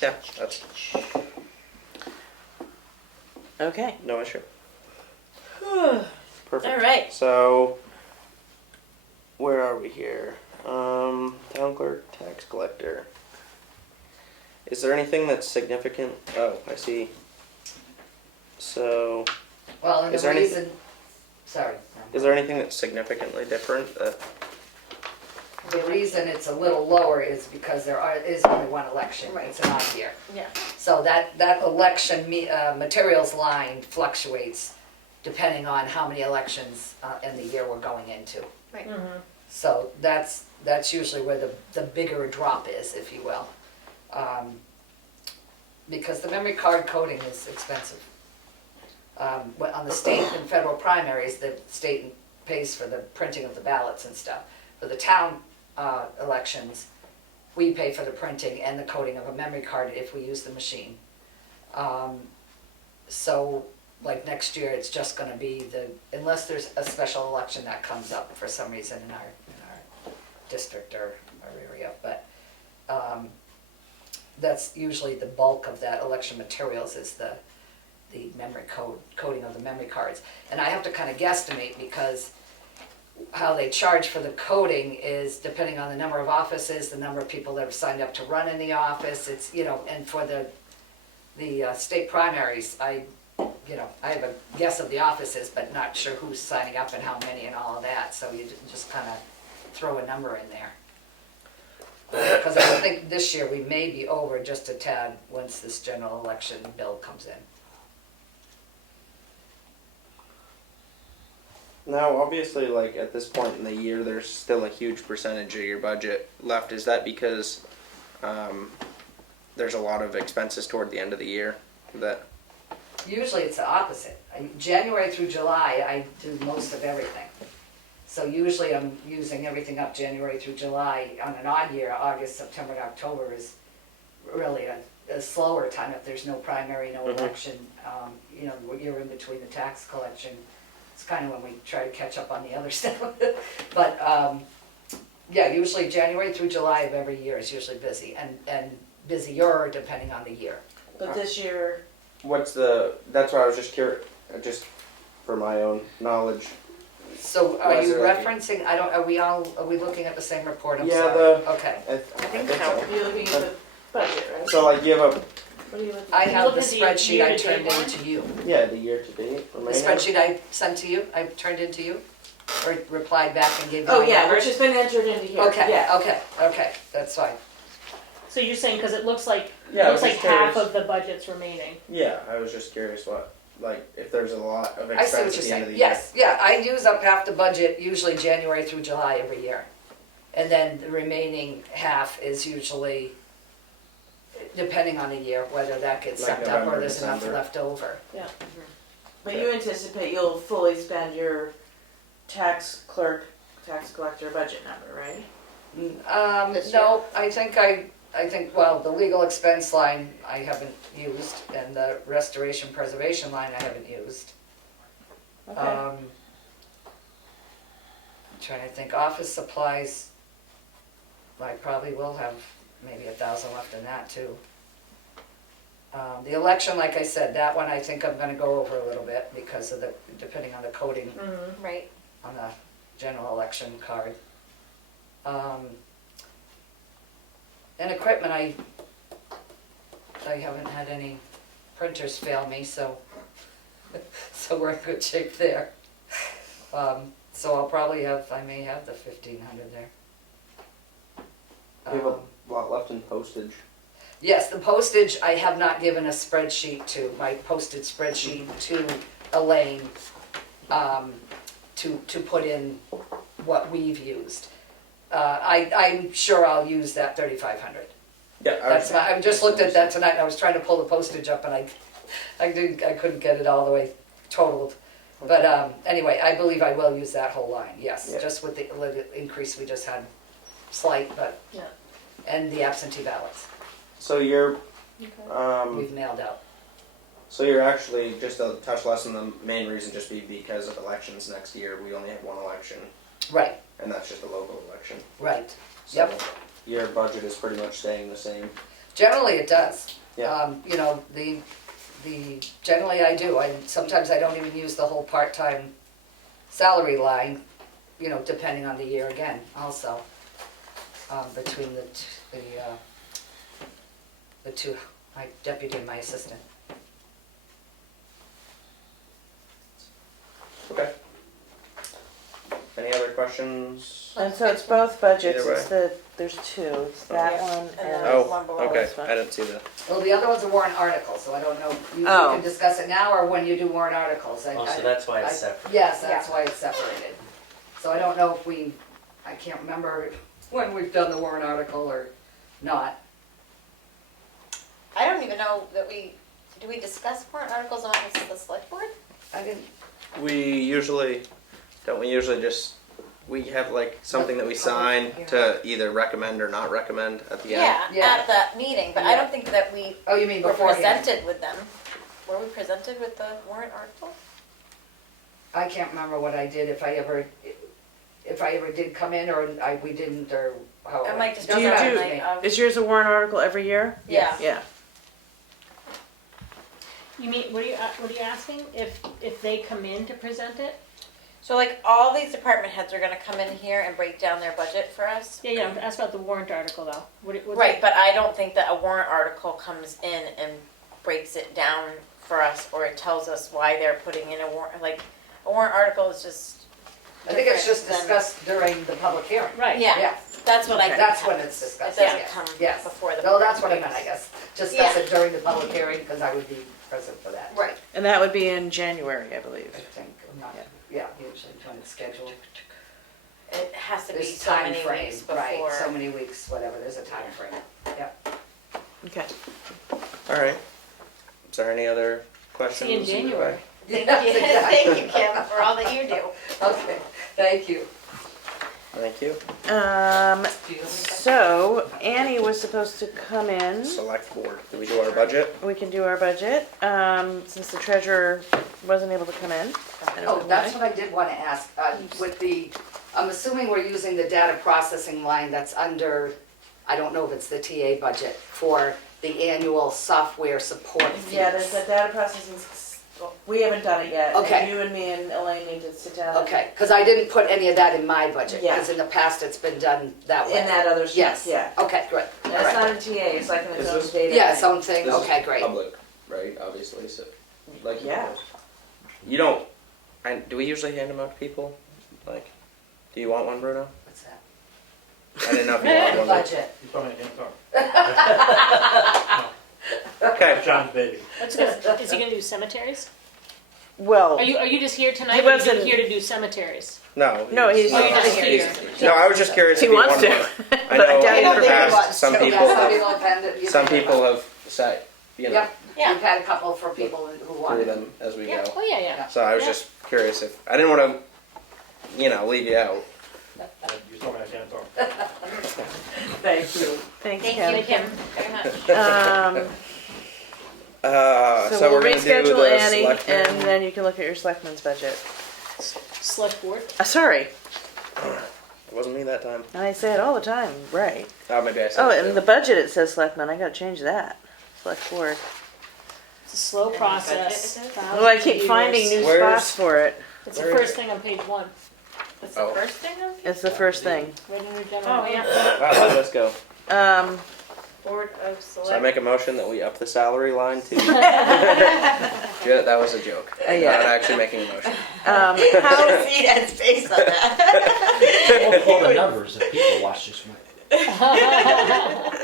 Yeah, that's Okay. no issue. Perfect. All right. So, where are we here? Town clerk, tax collector. Is there anything that's significant? Oh, I see. So, Well, and Is the there any- reason, sorry. is there anything that's significantly different? The reason it's a little lower is because is only one election, Right. it's an odd year. Yeah. So that election materials line fluctuates depending on how many elections in the year we're going into. Right. So that's usually where the bigger drop is, if you will. Because the memory card coding is expensive. On the state and federal primaries, the state pays for the printing of the ballots and stuff. For the town elections, we pay for the printing and the coding of a memory card if we use the machine. So, like next year, it's just gonna be unless there's a special election that comes up for some reason in our district or area, but that's usually the bulk of that election materials is the memory coding of the memory cards. And I have to kind of guesstimate because how they charge for the coding is depending on the number of offices, the number of people that have signed up to run in the office, it's, and for the state primaries, I have a guess of the offices, but not sure who's signing up and how many and all of that, so you just kind of throw a number in there. Because I think this year we may be over just a tad once this general election bill comes in. Now, obviously, like at this point in the year, there's still a huge percentage of your budget left. Is that because there's a lot of expenses toward the end of the year that? Usually it's the opposite. January through July, I do most of everything. So usually I'm using everything up January through July. On an odd year, August, September, and October is really a slower time if there's no primary, no election. You're in between the tax collection. It's kind of when we try to catch up on the other stuff. But yeah, usually January through July of every year is usually busy and busier depending on the year. But this year, That's why I was just curious, just for my own knowledge. So Why are is you it like- referencing, are we looking at the same report? I'm Yeah, sorry. Okay. I think so. you're looking at the budget, right? So like you have What are you looking I at? have look the at the spreadsheet I year-to-date turned one? into you. the year to date. The spreadsheet I sent to you, I turned into you? Or replied back and gave you Oh, my yeah, numbers? which has been entered into here. Okay, Yeah. okay, that's fine. So you're saying, cause it looks like, Yeah, I was half just curious. of the budget's remaining. Yeah, I was just curious if there's a lot of I see what expense you're at the end of saying. the Yes, yeah, I use up half the budget, usually January through July every year. And then the remaining half is usually, depending on the year, whether that gets Like sucked up or November, there's enough December. left over. Yeah. But you anticipate you'll fully spend your tax collector budget number, right? This No, I think, well, the legal expense line I haven't used, and the restoration preservation line I haven't used. Okay. I'm trying to think, office supplies, I probably will have maybe 1,000 left in that too. The election, like I said, that one I think I'm gonna go over a little bit because of depending on the coding Right. on the general election card. And equipment, I haven't had any printers fail me, so, so we're in good shape there. So I'll probably have, I may have the 1,500 there. We have a lot left in postage. Yes, the postage, I have not given a spreadsheet to, my posted spreadsheet to Elaine, to put in what we've used. I'm sure I'll use that 3,500. Yeah, I just looked at that tonight, and I was trying to pull the postage up, and I couldn't get it all the way totaled. But anyway, I believe I will use that whole line, yes, Yeah. just with the increase we just had, slight, but, Yeah. and the absentee ballots So you're, we've mailed out. so you're actually just a touch less, and the main reason just be because of elections next year. We only have one election, Right, and that's just a local election. right. So Yep. your budget is pretty much staying the same. Generally, it does. Yeah. You know, generally I do. Sometimes I don't even use the whole part-time salary line, you know, depending on the year again, also. Between the two, my deputy and my assistant. Okay. Any other questions? And so it's both budgets, Either way. it's there's two, it's that Yeah. one And and. then- Oh, one below okay. this one. I didn't see that. Well, the other one's a warrant article, so I don't know, you Oh. can discuss it now or when you do warrant articles. Oh, so that's why it's separate. Yes, that's why it's separated. So I don't know if I can't remember when we've done the warrant article or not. I don't even know that do we discuss warrant articles on the select board? I didn't, Don't we usually just, we have like something that we sign to either recommend or not recommend at the end? Yeah. At that meeting, but I don't think that we oh, you mean were beforehand? presented with them. Were we presented with the warrant article? I can't remember what I did, if I ever did come in or we didn't or how. It might just Do be you that do- night of. Is yours a warrant article every year? Yeah. Yeah. You mean, what are you asking? If they come in to present it? So like all these department heads are gonna come in here and break down their budget for us? Yeah, ask about the warrant article though. What's Right, it- but I don't think that a warrant article comes in and breaks it down for us, or it tells us why they're putting in a warrant, like, a warrant article is just. I think it's just different than- discussed during the public hearing. Right. Yeah, Yeah, that's what I Okay. think. that's when it's It discussed. doesn't Yes. come Yes. before the. No, that's what I meant, I guess. Discuss Yeah. it during the public hearing, because I would be present for that. Right. And that would be in January, I believe. I think, I'm not, yeah, usually trying to schedule. It has to be There's so time many frame, weeks right, before. so many weeks, whatever, there's a time frame. Yep. Okay. All right. Is there any other questions? See you in either January. way? Thank Yes, you, exactly. thank you, Kim, for all that you do. Okay, thank you. Thank you. Do you have anything? So Annie was supposed to come in. Select board. Did we do our budget? We can do our budget, since the treasurer wasn't able to come in. I don't Oh, know that's why. what I did want to ask, with I'm assuming we're using the data processing line that's under, I don't know if it's the TA budget, for the annual software support fees. Yeah, there's the data processing, we haven't done it yet. Okay. And you and me and Elaine need to sit down. Okay, because I didn't put any of that in my budget, Yeah. because in the past it's been done that way. In that other sheet, Yes. yeah. Okay, good. All That's right. not in TA, it's like in its Is own this- data. Yeah, thing. its own thing, This is okay, great. Public, right? Obviously, so like. Yeah. You don't. Do we usually hand them out to people? Like, do you want one, Bruno? What's that? I didn't know if you wanted one. Budget. You probably can't talk. Okay. John's baby. That's good. Is he gonna do cemeteries? Well, Are you just here tonight? He Or are you wasn't- here to do cemeteries? No. No, he's- Oh, you're just he's- here. No, I was just curious. he if you wants wanted to. one. but I know doubt I in don't the think he past, wants some to. people Yeah, some have, people have had it. some people have said, you know, Yep, Yeah. we've had a couple for people who through wanted them. them as we Yeah. go. Oh, yeah. So I was Yeah. just curious if I didn't want to, leave you out. You told me I can't talk. Thank you. Thanks, Thank Kim. you, Kim, very much. So So we'll we're gonna do reschedule the Annie, selectmen. and then you can look at your selectmen's budget. Select board. Sorry, It wasn't me that time. I say it all the time, right. Oh, maybe I said. Oh, it and too. the budget, it says selectmen, I gotta change that. Select board. It's a slow process. Oh, I keep finding new Where's- spots for it. It's the where is first it? thing on page 1. That's the Oh. first thing of. It's the first thing. Right under general. Oh, yeah. Wow, let's go. Board of So I Select. make a motion that we up the salary line to. Yeah, that was a joke. Yeah. Not actually making a motion. How, See that face on that. All the numbers that people watch this week.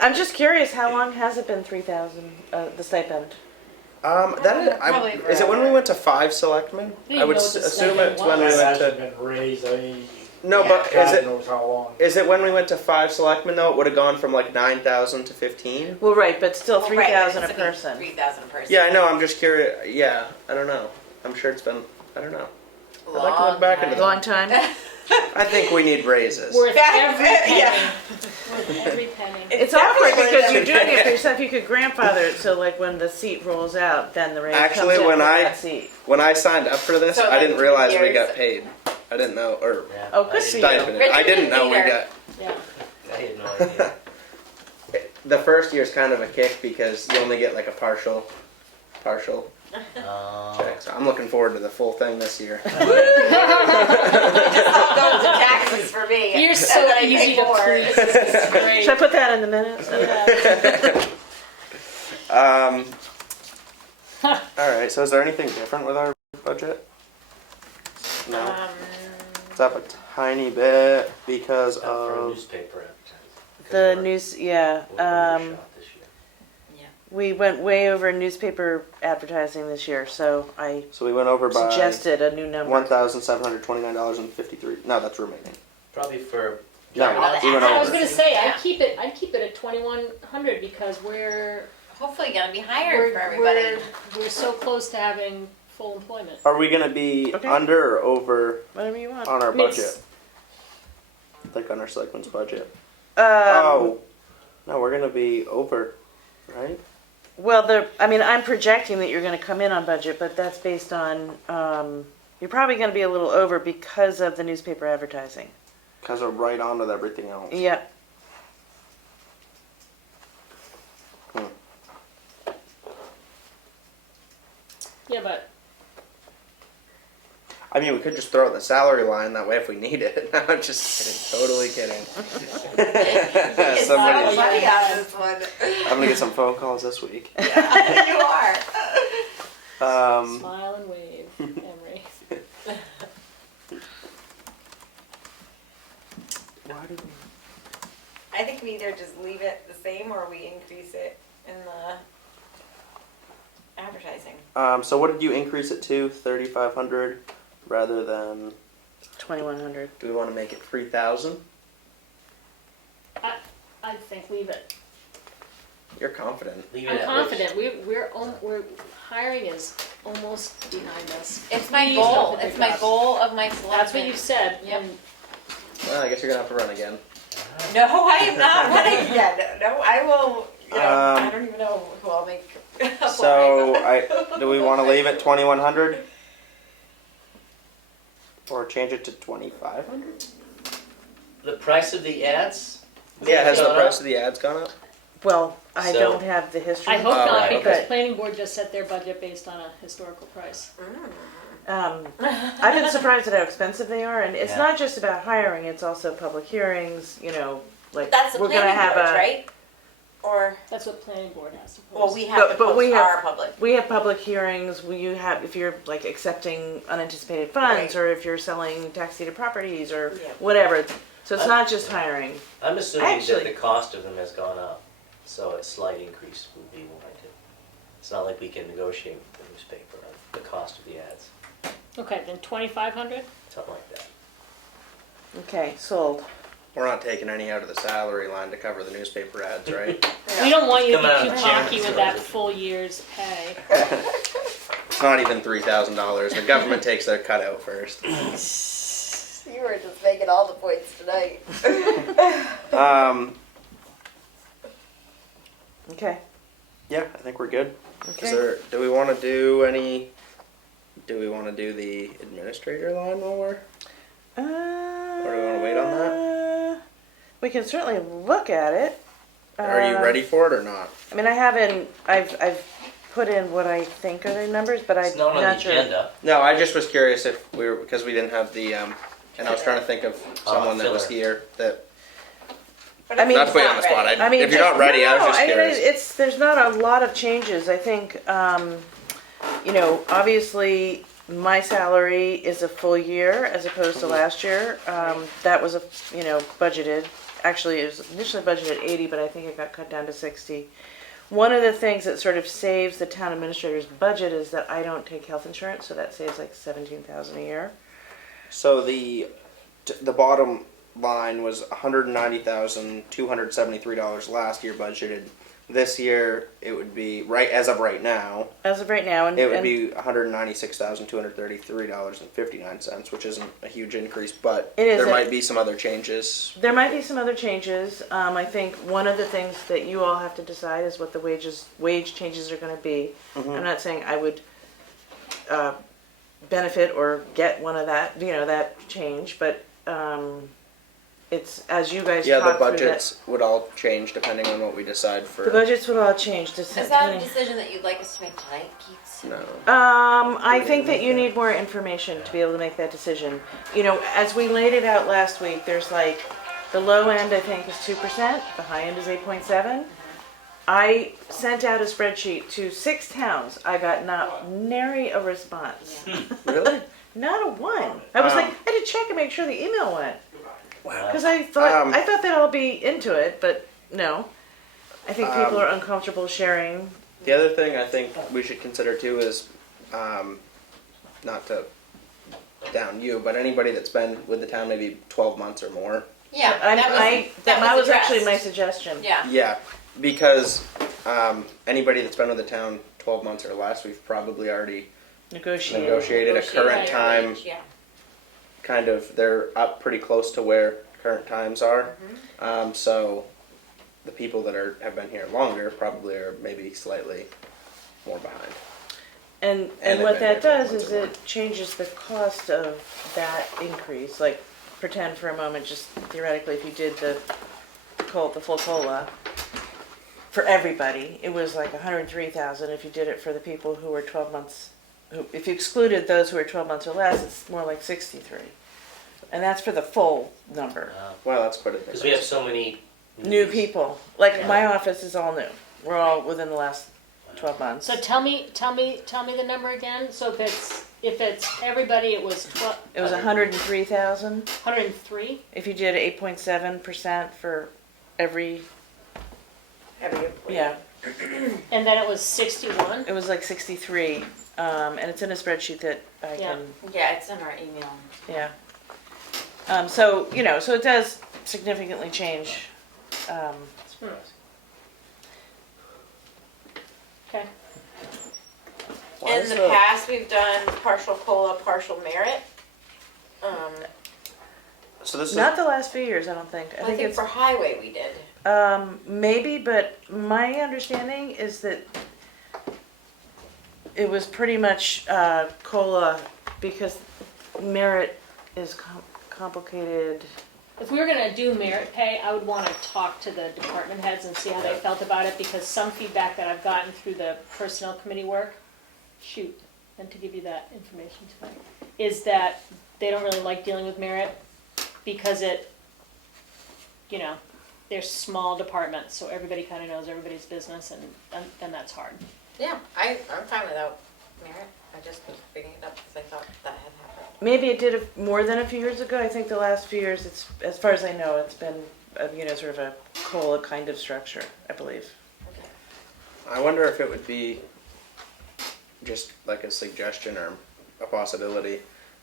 I'm just curious, how long has it been 3,000, the stipend? Probably Is it when we went to 5 selectmen? didn't I would know what the assume stipend it's when we was. It went hasn't to. been raised, I mean, No, Yeah. but is God it? knows how long. Is it when we went to 5 selectmen though? It would have gone from like 9,000 to 15. Well, right, but still Well, 3,000 right, a person. 3,000 a person. Yeah, I know. I'm just curious. Yeah, I don't know. I'm sure it's been. I don't know. I'd like to look back into that. Long time? I think we need raises. Worth Back- every penny. yeah. Worth every penny. It's awkward because you're doing it for yourself. You could grandfather it, so like when the seat rolls out, then the raise Actually, comes in when for I- that seat. When I signed up for this, So, I didn't realize we years- got paid. I didn't know, or Yeah, Oh, I good for didn't- you. stipend. Richard I didn't know we Peter. got. Yeah. I had no idea. The first year's kind of a kick because you only get like a partial check. So I'm looking forward to the full thing this year. Just all goes to taxes for me. You're and so then I pay easy to more. please. This is great. Should I put that in the minutes? Yeah. All right. So is there anything different with our budget? No. It's up a tiny bit because Not for a of. newspaper advertising. because The we're- news, yeah. we're undershot this year. We went way over newspaper advertising this year, so I So we went over by suggested a new number. $1,729.53. No, that's remaining. Probably for. No, we went I was over. gonna say, Yeah. I'd keep it at 2,100 because we're Hopefully gonna be higher for everybody. we're so close to having full employment. Are we gonna be Okay. under or over Whatever you want. on our I mean, budget? Like on our selectmen's budget? Um, Oh, no, we're gonna be over, right? Well, I'm projecting that you're going to come in on budget, but that's based on, you're probably going to be a little over because of the newspaper advertising. Because we're right on with everything else. Yeah. Yeah, but I mean, we could just throw it in the salary line that way if we need it. No, I'm just kidding. Totally kidding. It's so Somebody's- funny on this one. I'm gonna get some phone calls this week. Yeah, you are. smile and wave, Emery. Why do we? I think we either just leave it the same or we increase it in the advertising. So what did you increase it to? 3,500 rather than? 2,100. Do we want to make it 3,000? I think leave it. You're confident. Leave it I'm at confident. We're hiring is almost behind us. It's my Please goal. don't pick It's my us. goal of my selectmen. That's what you've said. Yep. And Well, I guess you're gonna have to run again. No, I am not running yet. No, I will. You know, I don't even know who I'll make. apply. So do we want to leave it 2,100? Or change it to 2,500? The price of the ads? Yeah, has the gone price up? of the ads gone up? Well, I So- don't have the history. I hope Oh, not right, because okay. planning board just set their budget based on a historical price. I've been surprised at how expensive they are, and it's Yeah. not just about hiring, it's also public hearings, like, That's the we're gonna planning have board, a, right? Or That's what planning board has to post. well, we have to But post we have- our public. we have public hearings, if you're like accepting unanticipated funds, Right. or if you're selling tax deeded properties, or Yeah. whatever. So it's not just hiring. I'm assuming Actually- that the cost of them has gone up, so a slight increase would be warranted. It's not like we can negotiate with the newspaper on the cost of the ads, Okay, then 2,500. something like that. Okay, sold. We're not taking any out of the salary line to cover the newspaper ads, right? We don't want you to Coming out be of too the chairman's cocky with that budget. full year's pay. It's not even $3,000. The government takes their cut out first. You were just making all the points tonight. Okay. Yeah, I think we're good. Okay. Do we want to do any? Do we want to do the administrator line while we're? Or do we wanna wait on that? We can certainly look at it. Are you ready for it or not? I mean, I haven't. I've put in what I think are the numbers, but It's I'm not on not the sure. agenda. No, I just was curious if we were because we didn't have the and I was trying to think of someone that was filler. here that But I mean- Not to put you on the it's not spot, ready. I mean, if you're not ready, I was just mean, curious. it's, there's not a lot of changes. I think, you know, obviously, my salary is a full year as opposed to last year. That was you know, budgeted. Actually, it was initially budgeted at 80, but I think it got cut down to 60. One of the things that sort of saves the town administrator's budget is that I don't take health insurance, so that saves like 17,000 a year. So the bottom line was $190,273 last year budgeted. This year it would be as of right now. As of right now, and It would be $196,233.59, which isn't a huge increase, but It there isn't. might be some other changes. there might be some other changes. I think one of the things that you all have to decide is what the wage changes are going to be. I'm not saying I would benefit or get one of that, you know, that change, but it's as you guys Yeah, the talk through that. budgets would all change depending on what we decide for. The budgets would all change. Is that a decision that you'd like us to make tonight, Keith? No. I we think that make you that? need more information to be able to make that decision. You know, as we laid it out last week, there's like, the low end I think is 2%, the high end is 8.7. I sent out a spreadsheet to 6 towns. I got not nary a response. Really? Not a one. I was like, I had to check and make sure the email went. Because I thought Um, they'd all be into it, but no. I think people are uncomfortable sharing. The other thing I think we should consider too is, not to down you, but anybody that's been with the town maybe 12 months or more. Yeah, That was actually my addressed. suggestion. Yeah. Yeah, because anybody that's been with the town 12 months or less, we've probably already negotiated a current time. Yeah. Kind of, they're up pretty close to where current times are. So the people that have been here longer probably are maybe slightly more behind. And And what they've that been here does once is a it changes the cost of that increase. Like, pretend for a moment, just theoretically, if you did the full COLA for everybody, it was like 103,000. If you did it for the people who were 12 months, if you excluded those who were 12 months or less, it's more like 63. And that's for the full number. Well, that's quite a Because we have so many New people. Like, Yeah. my office is all new. We're all within the last 12 months. So tell me the number again. So if it's everybody, it was It was 103,000. 103. If you did 8.7% for every, yeah, And then it was 61. it was like 63. And it's in a spreadsheet that I Yeah. can, Yeah, it's in our email. yeah. So, you know, so it does significantly change. Okay. Why In is the the- past, we've done partial COLA, partial merit. So this is Not the last few years, I don't think. I think for highway we did. Maybe, but my understanding is that it was pretty much COLA because merit is complicated. If we were gonna do merit pay, I would wanna talk to the department heads and see how they felt about it, because some feedback that I've gotten through the personnel committee work, and to give you that information tonight, is that they don't really like dealing with merit because they're small departments, so everybody kinda knows everybody's business, and that's hard. Yeah, I'm fine without merit. I just was bringing it up because I thought that had happened. Maybe it did more than a few years ago. I think the last few years, it's, as far as I know, it's been, sort of a COLA kind of structure, I believe. I wonder if it would be just like a suggestion or a possibility.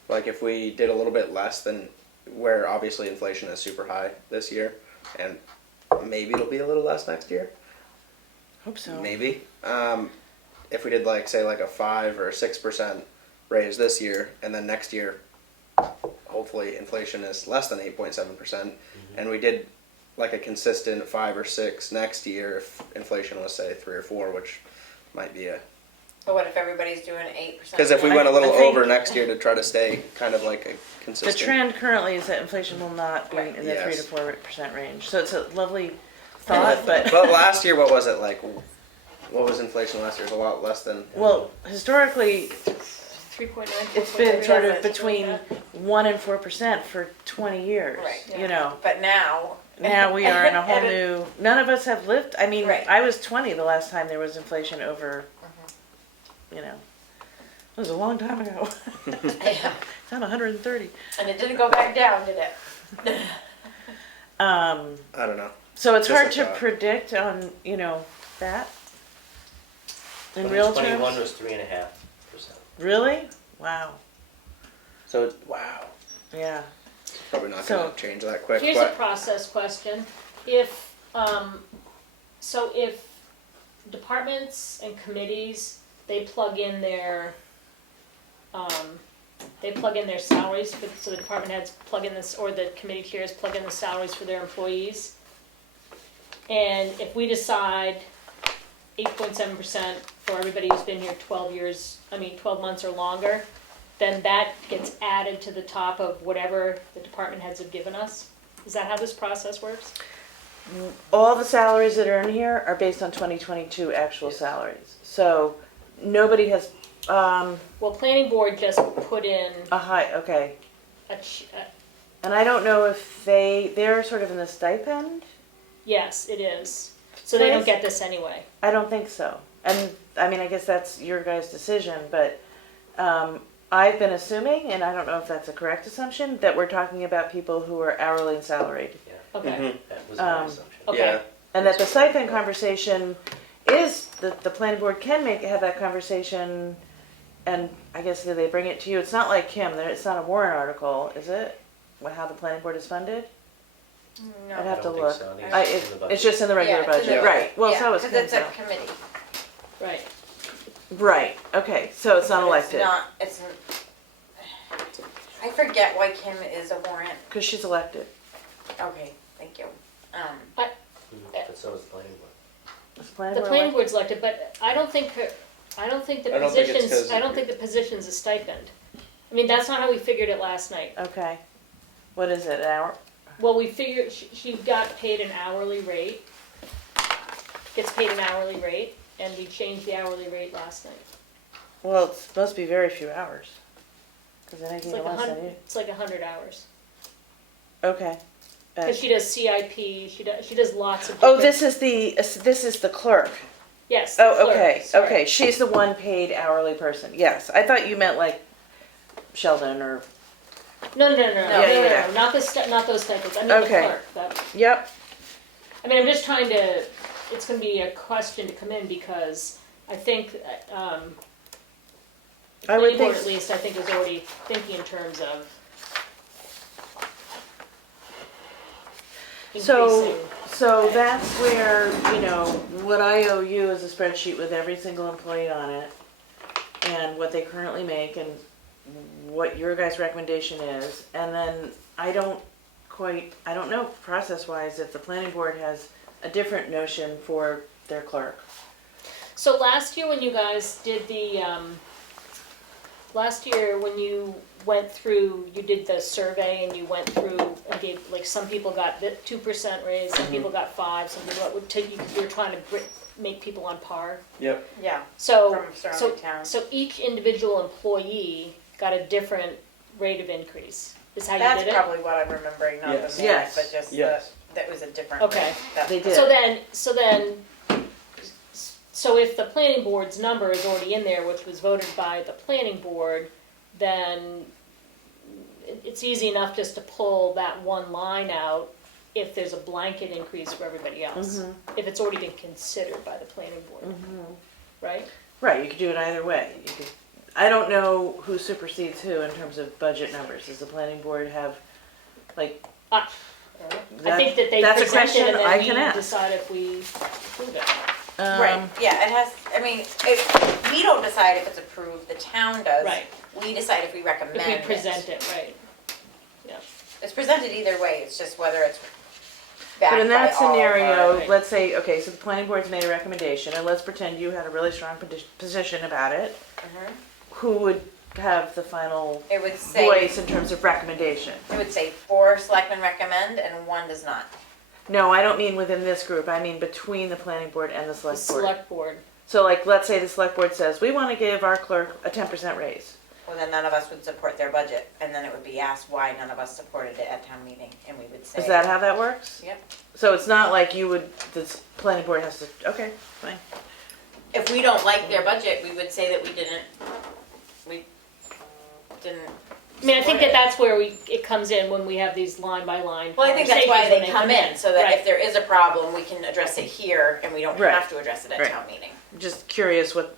Like if we did a little bit less than where obviously inflation is super high this year, and maybe it'll be a little less next year. Hope so. Maybe. If we did like say like a 5 or 6% raise this year, and then next year, hopefully inflation is less than 8.7%, and we did like a consistent 5 or 6 next year if inflation was say 3 or 4, which might be a. But what if everybody's doing 8%? Because if we went a little I think- over next year to try to stay kind of like a The consistent. trend currently is that inflation will not be in the Yes. 3 to 4% range. So it's a lovely thought, but But last year, what was it like? What was inflation last year? It was a lot less than. well, historically, 3.9. it's been sort of That's between 1 and 4% for 20 years. Right, You know, But now, now we are in a whole new, none of us have lived, I mean, Right. I was 20 the last time there was inflation over, you know, it was a long time ago. Yeah. It's on 130. And it didn't go back down, did it? I don't know. So it's Just hard a to thought. predict on, that in real 2021 terms. was 3.5%. Really? Wow. So wow, Yeah. probably not So- gonna change that quick. Here's a But process question. If, so if departments and committees, they plug in their salaries, so the department heads plug in this, or the committee chairs plug in the salaries for their employees. And if we decide 8.7% for everybody who's been here 12 months or longer, then that gets added to the top of whatever the department heads have given us? Is that how this process works? All the salaries that are in here are based on 2022 actual salaries. So nobody has, Well, planning board just put in okay. a, And I don't know if they're sort of in the stipend. yes, it is. So they don't Nice. get this anyway. I don't think so. And I mean, I guess that's your guys' decision, but I've been assuming, and I don't know if that's a correct assumption, that we're talking about people who are hourly and salaried. Okay, Mhm. That was my Um, assumption. okay. yeah, And that the stipend conversation is, the planning board can have that conversation, and I guess they bring it to you. It's not like Kim, it's not a warrant article, is it? How the planning board is funded? I'd No. have I to don't think look. so. I think I, it's in the budget. it's just in the regular Yeah, it's in budget, the- right? Well, so is Because Kim's it's a though. committee. Right. Right, okay, so it's not elected, I forget why Kim is a warrant. because she's elected. Okay, thank you. But so is the planning board. Is the planning The board planning elected? board's elected, but I don't think the I don't think it's positions, 'cause- I don't think the position's a stipend. I mean, that's not how we figured it last night. Okay. What is it, an hour? Well, we figured she got paid an hourly rate, gets paid an hourly rate, and we changed the hourly rate last night. Well, it's supposed to be very few hours. Because It's anything like less than you. it's like 100 hours. Okay. Because she does CIP, she does lots of. Oh, different- this is the clerk. Yes. the Oh, clerk, okay, sorry. okay. She's the one paid hourly person. Yes, I thought you meant like Sheldon or. No, Yeah. not those stipends. I mean the Okay. clerk. Yep. I mean, I'm just trying to. It's going to be a question to come in because I think the I would planning board, think at least, I think, is already thinking in terms of increasing. So that's where, what I owe you is a spreadsheet with every single employee on it and what they currently make and what your guys' recommendation is. And then I don't know process-wise if the planning board has a different notion for their clerk. So last year when you guys did last year when you went through, you did the survey and you went through and gave, like, some people got 2% raise, some people got 5, some people you were trying to make people on par. Yep. Yeah, So, from surrounding towns. so each individual employee got a different rate of increase, is how you That's did it? probably what I'm remembering, not Yes. the merit, Yes. but just Yes. that was a different. Okay. That's They did. So if the planning board's number is already in there, which was voted by the planning board, then it's easy enough just to pull that one line out if there's a blanket increase for everybody else. If it's already been considered by the planning board, right? Right, you could do it either way. I don't know who supersedes who in terms of budget numbers. Does the planning board have, like, I think that they That's a present it question and I then can we ask. decide if we approve it. Right, yeah, it has, I mean, we don't decide if it's approved, the town does. Right. We decide if we recommend If we it. present it, right. It's presented either way, it's just whether it's backed But in that by all scenario, right. let's say, okay, so the planning board's made a recommendation, and let's pretend you had a really strong position about it. Mhm. Who would have the final It would say, voice in terms of recommendation? it would say 4 selectmen recommend and 1 does not. No, I don't mean within this group, I mean between the planning board and the The select board. select board, So like, let's say the select board says, we want to give our clerk a 10% raise. well, then none of us would support their budget, and then it would be asked why none of us supported it at town meeting, and we would say. Is that how that works? Yep. So it's not like you would, this planning board has to, okay, fine. If we don't like their budget, we would say that we didn't. I mean, I think that that's where it comes in when we have these line by line. Well, I think that's why conversations they when come in, so that Right. if there is a problem, we can address it here, and we don't Right. have to address it at Right. town meeting. Just curious what,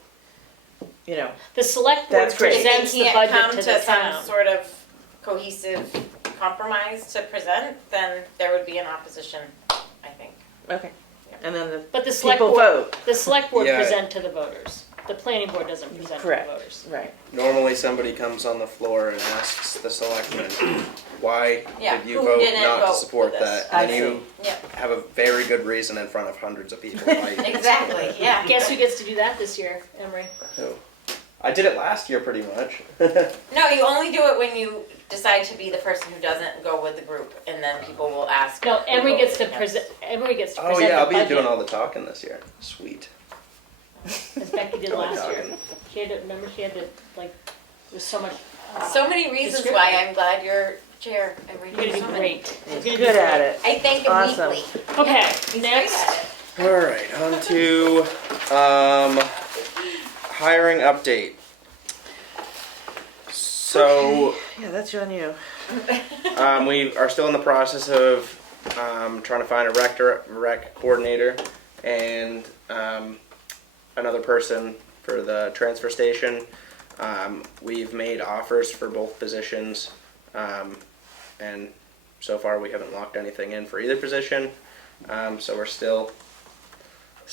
you know, The select board That's great. If they presents the can't budget come to to the some town. sort of cohesive compromise to present, then there would be an opposition, I think. okay. And then the But the select people board, vote. the select board Yeah. present to the voters. The planning board doesn't present to the Correct. voters. Right. Normally, somebody comes on the floor and asks the selectmen, why Yeah, did you who vote didn't not to vote support for this? that? I And you Yep, have a very good reason in front of hundreds of people. Why you exactly, yeah. Guess who gets to do that this year, Emery? Who? I did it last year pretty much. No, you only do it when you decide to be the person who doesn't go with the group, and then people will ask. No, who Emery gets to voted present. Emery gets to Oh present yeah, I'll the be budget, doing all the talking this year. Sweet. as Becky did All the last year. talking. She had to remember. She had to like. There's so much. So many reasons Descriptive. why I'm glad you're chair. You're gonna do great. You're gonna do Good at great. it. I thank him Awesome. weekly. Okay, He's next. great at it. All right, on to hiring update. So Yeah, that's on you. we are still in the process of trying to find a rec coordinator and another person for the transfer station. We've made offers for both positions, and so far we haven't locked anything in for either position. So we're still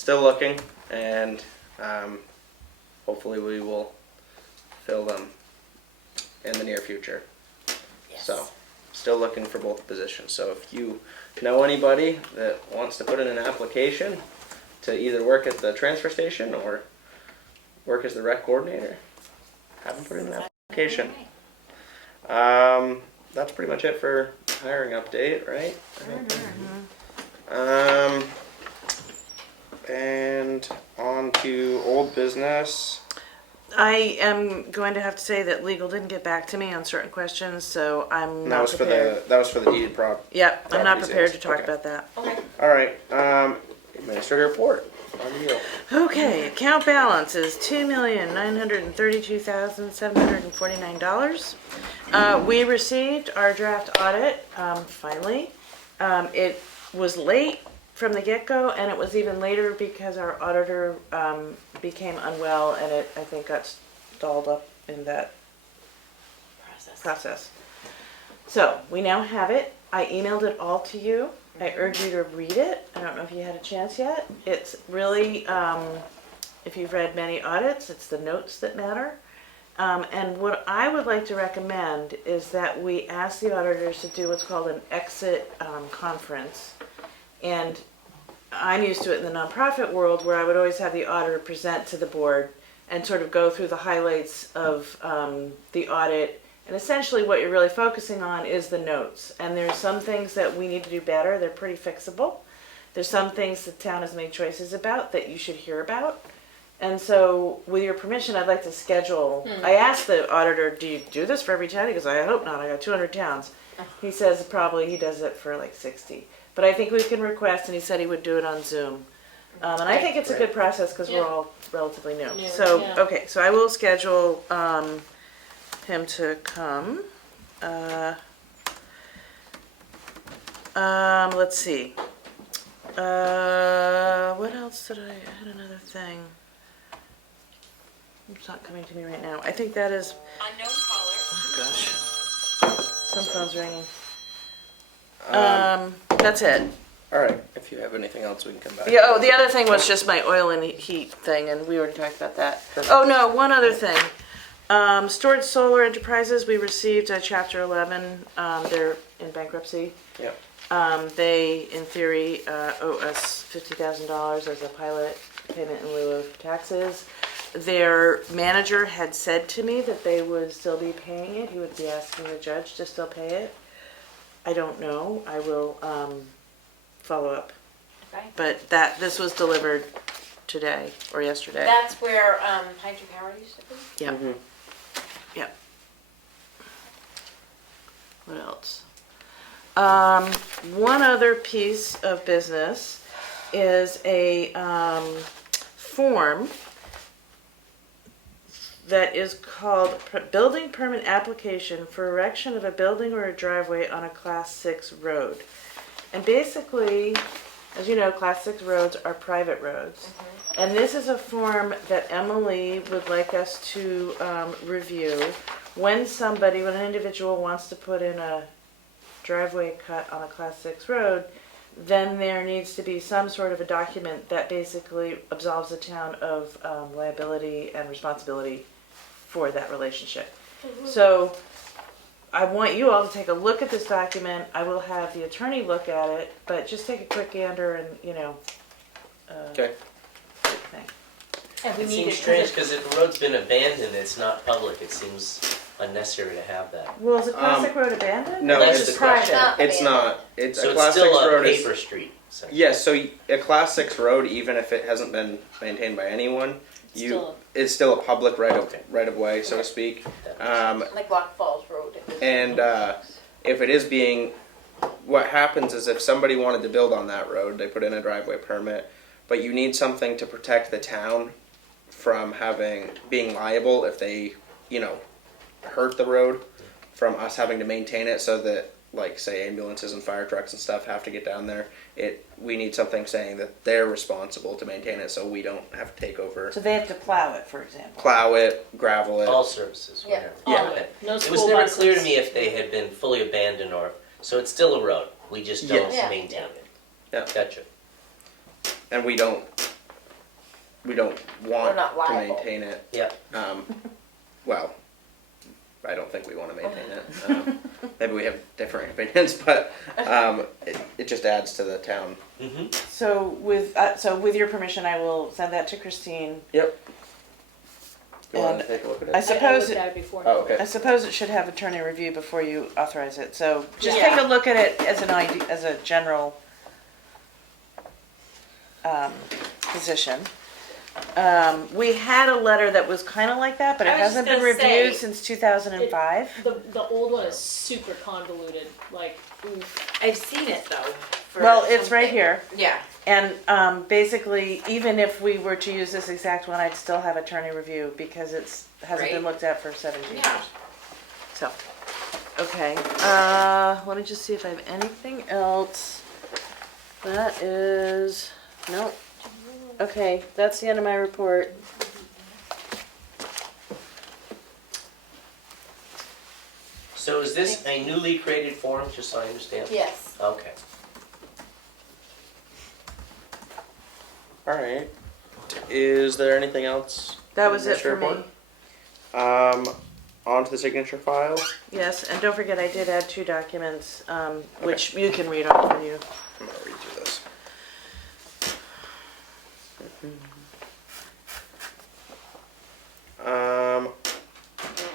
looking, and hopefully we will fill them in the near future. So, still looking for both positions. So if you know anybody that wants to put in an application to either work at the transfer station or work as the rec coordinator, have them put in an application. That's pretty much it for hiring update, right? And on to old business. I am going to have to say that legal didn't get back to me on certain questions, so I'm And not prepared. that was for the deeded prop. Yep, I'm not property prepared to sales. talk Okay. about that. Okay. All right. Administrator report. On to you. Okay, account balance is $2,932,749. We received our draft audit, finally. It was late from the get-go, and it was even later because our auditor became unwell, and it, I think, got stalled up in that process. So, we now have it. I emailed it all to you. I urge you to read it. I don't know if you had a chance yet. It's really, if you've read many audits, it's the notes that matter. And what I would like to recommend is that we ask the auditors to do what's called an exit conference. And I'm used to it in the nonprofit world where I would always have the auditor present to the board and sort of go through the highlights of the audit. And essentially what you're really focusing on is the notes. And there's some things that we need to do better. They're pretty fixable. There's some things the town has made choices about that you should hear about. And so with your permission, I'd like to schedule, I asked the auditor, do you do this for every town? He goes, I hope not. I got 200 towns. He says probably he does it for like 60. But I think we can request, and he said he would do it on Zoom. And I think it's a good process because we're all relatively new. New, So, yeah. okay, so I will schedule him to come. Let's see. What else did I had another thing. It's not coming to me right now. I think that is, Unknown caller. oh gosh. Some phone's ringing. That's it. All right. If you have anything else, we can come back. Yeah, oh, the other thing was just my oil and heat thing, and we already talked about that. Oh, no, one other thing. Storage Solar Enterprises, we received a Chapter 11. They're in bankruptcy. Yep. They, in theory, owe us $50,000 as a pilot payment in lieu of taxes. Their manager had said to me that they would still be paying it. He would be asking the judge to still pay it. I don't know. I will follow up. Okay. But this was delivered today or yesterday. That's where Pine Tree Power used to be? Yeah. Mhm. Yeah. What else? One other piece of business is a form that is called Building Permit Application for Erection of a Building or a Driveway on a Class 6 Road. And basically, as you know, Class 6 roads are private roads. And this is a form that Emily would like us to review when an individual wants to put in a driveway cut on a Class 6 road. Then there needs to be some sort of a document that basically absolves the town of liability and responsibility for that relationship. So I want you all to take a look at this document. I will have the attorney look at it, but just take a quick gander and, Okay. thing. And we It need seems it, strange because if the road's been abandoned, it's not public. It seems unnecessary to have that. Well, is a classic road abandoned? No, That's it's the question. It's not. It's So a it's Class 6 still a road. paper street. So. Yes, so a Class 6 road, even if it hasn't been maintained by anyone, it's still a public right of way, so to speak. Like Rock Falls Road. And if it is being, what happens is if somebody wanted to build on that road, they put in a driveway permit, but you need something to protect the town from being liable if they, hurt the road, from us having to maintain it, so that, like, say, ambulances and fire trucks and stuff have to get down there. We need something saying that they're responsible to maintain it, so we don't have to take over. So they have to plow it, for example. Plow it, gravel it. All services. Yeah. Whatever. Yeah. Okay. no It school was never buses. clear to me if they had been fully abandoned or so. It's still a road. We just don't Yes. maintain it. Yeah. Gotcha. And we don't want We're not to liable. maintain it. Yeah. Well, I don't think we want to maintain it. Maybe we have different opinions, but it just adds to the town. Mm-hmm. So with your permission, I will send that to Christine. Yep. You want And to take a look at it? I I suppose looked at it before. Oh, okay. I suppose it should have attorney review before you authorize it. So just Yeah. take a look at it as an idea, as a general position. We had a letter that was kind of like that, but it I was hasn't just been gonna say- reviewed since 2005. The old one is super convoluted, like, oof. I've seen it though. for Well, it's right something. here. Yeah. And basically, even if we were to use this exact one, I'd still have attorney review because hasn't been Right. looked at for 17 Yeah. years. So, okay. Let me just see if I have anything else. That is, nope. Okay, that's the end of my report. So is this a newly created form, just so I understand? Yes. Okay. All right. Is there anything else? That was it for Report? me. On to the signature file. Yes, and don't forget I did add 2 documents, which you can read off when you. I'm gonna read through this.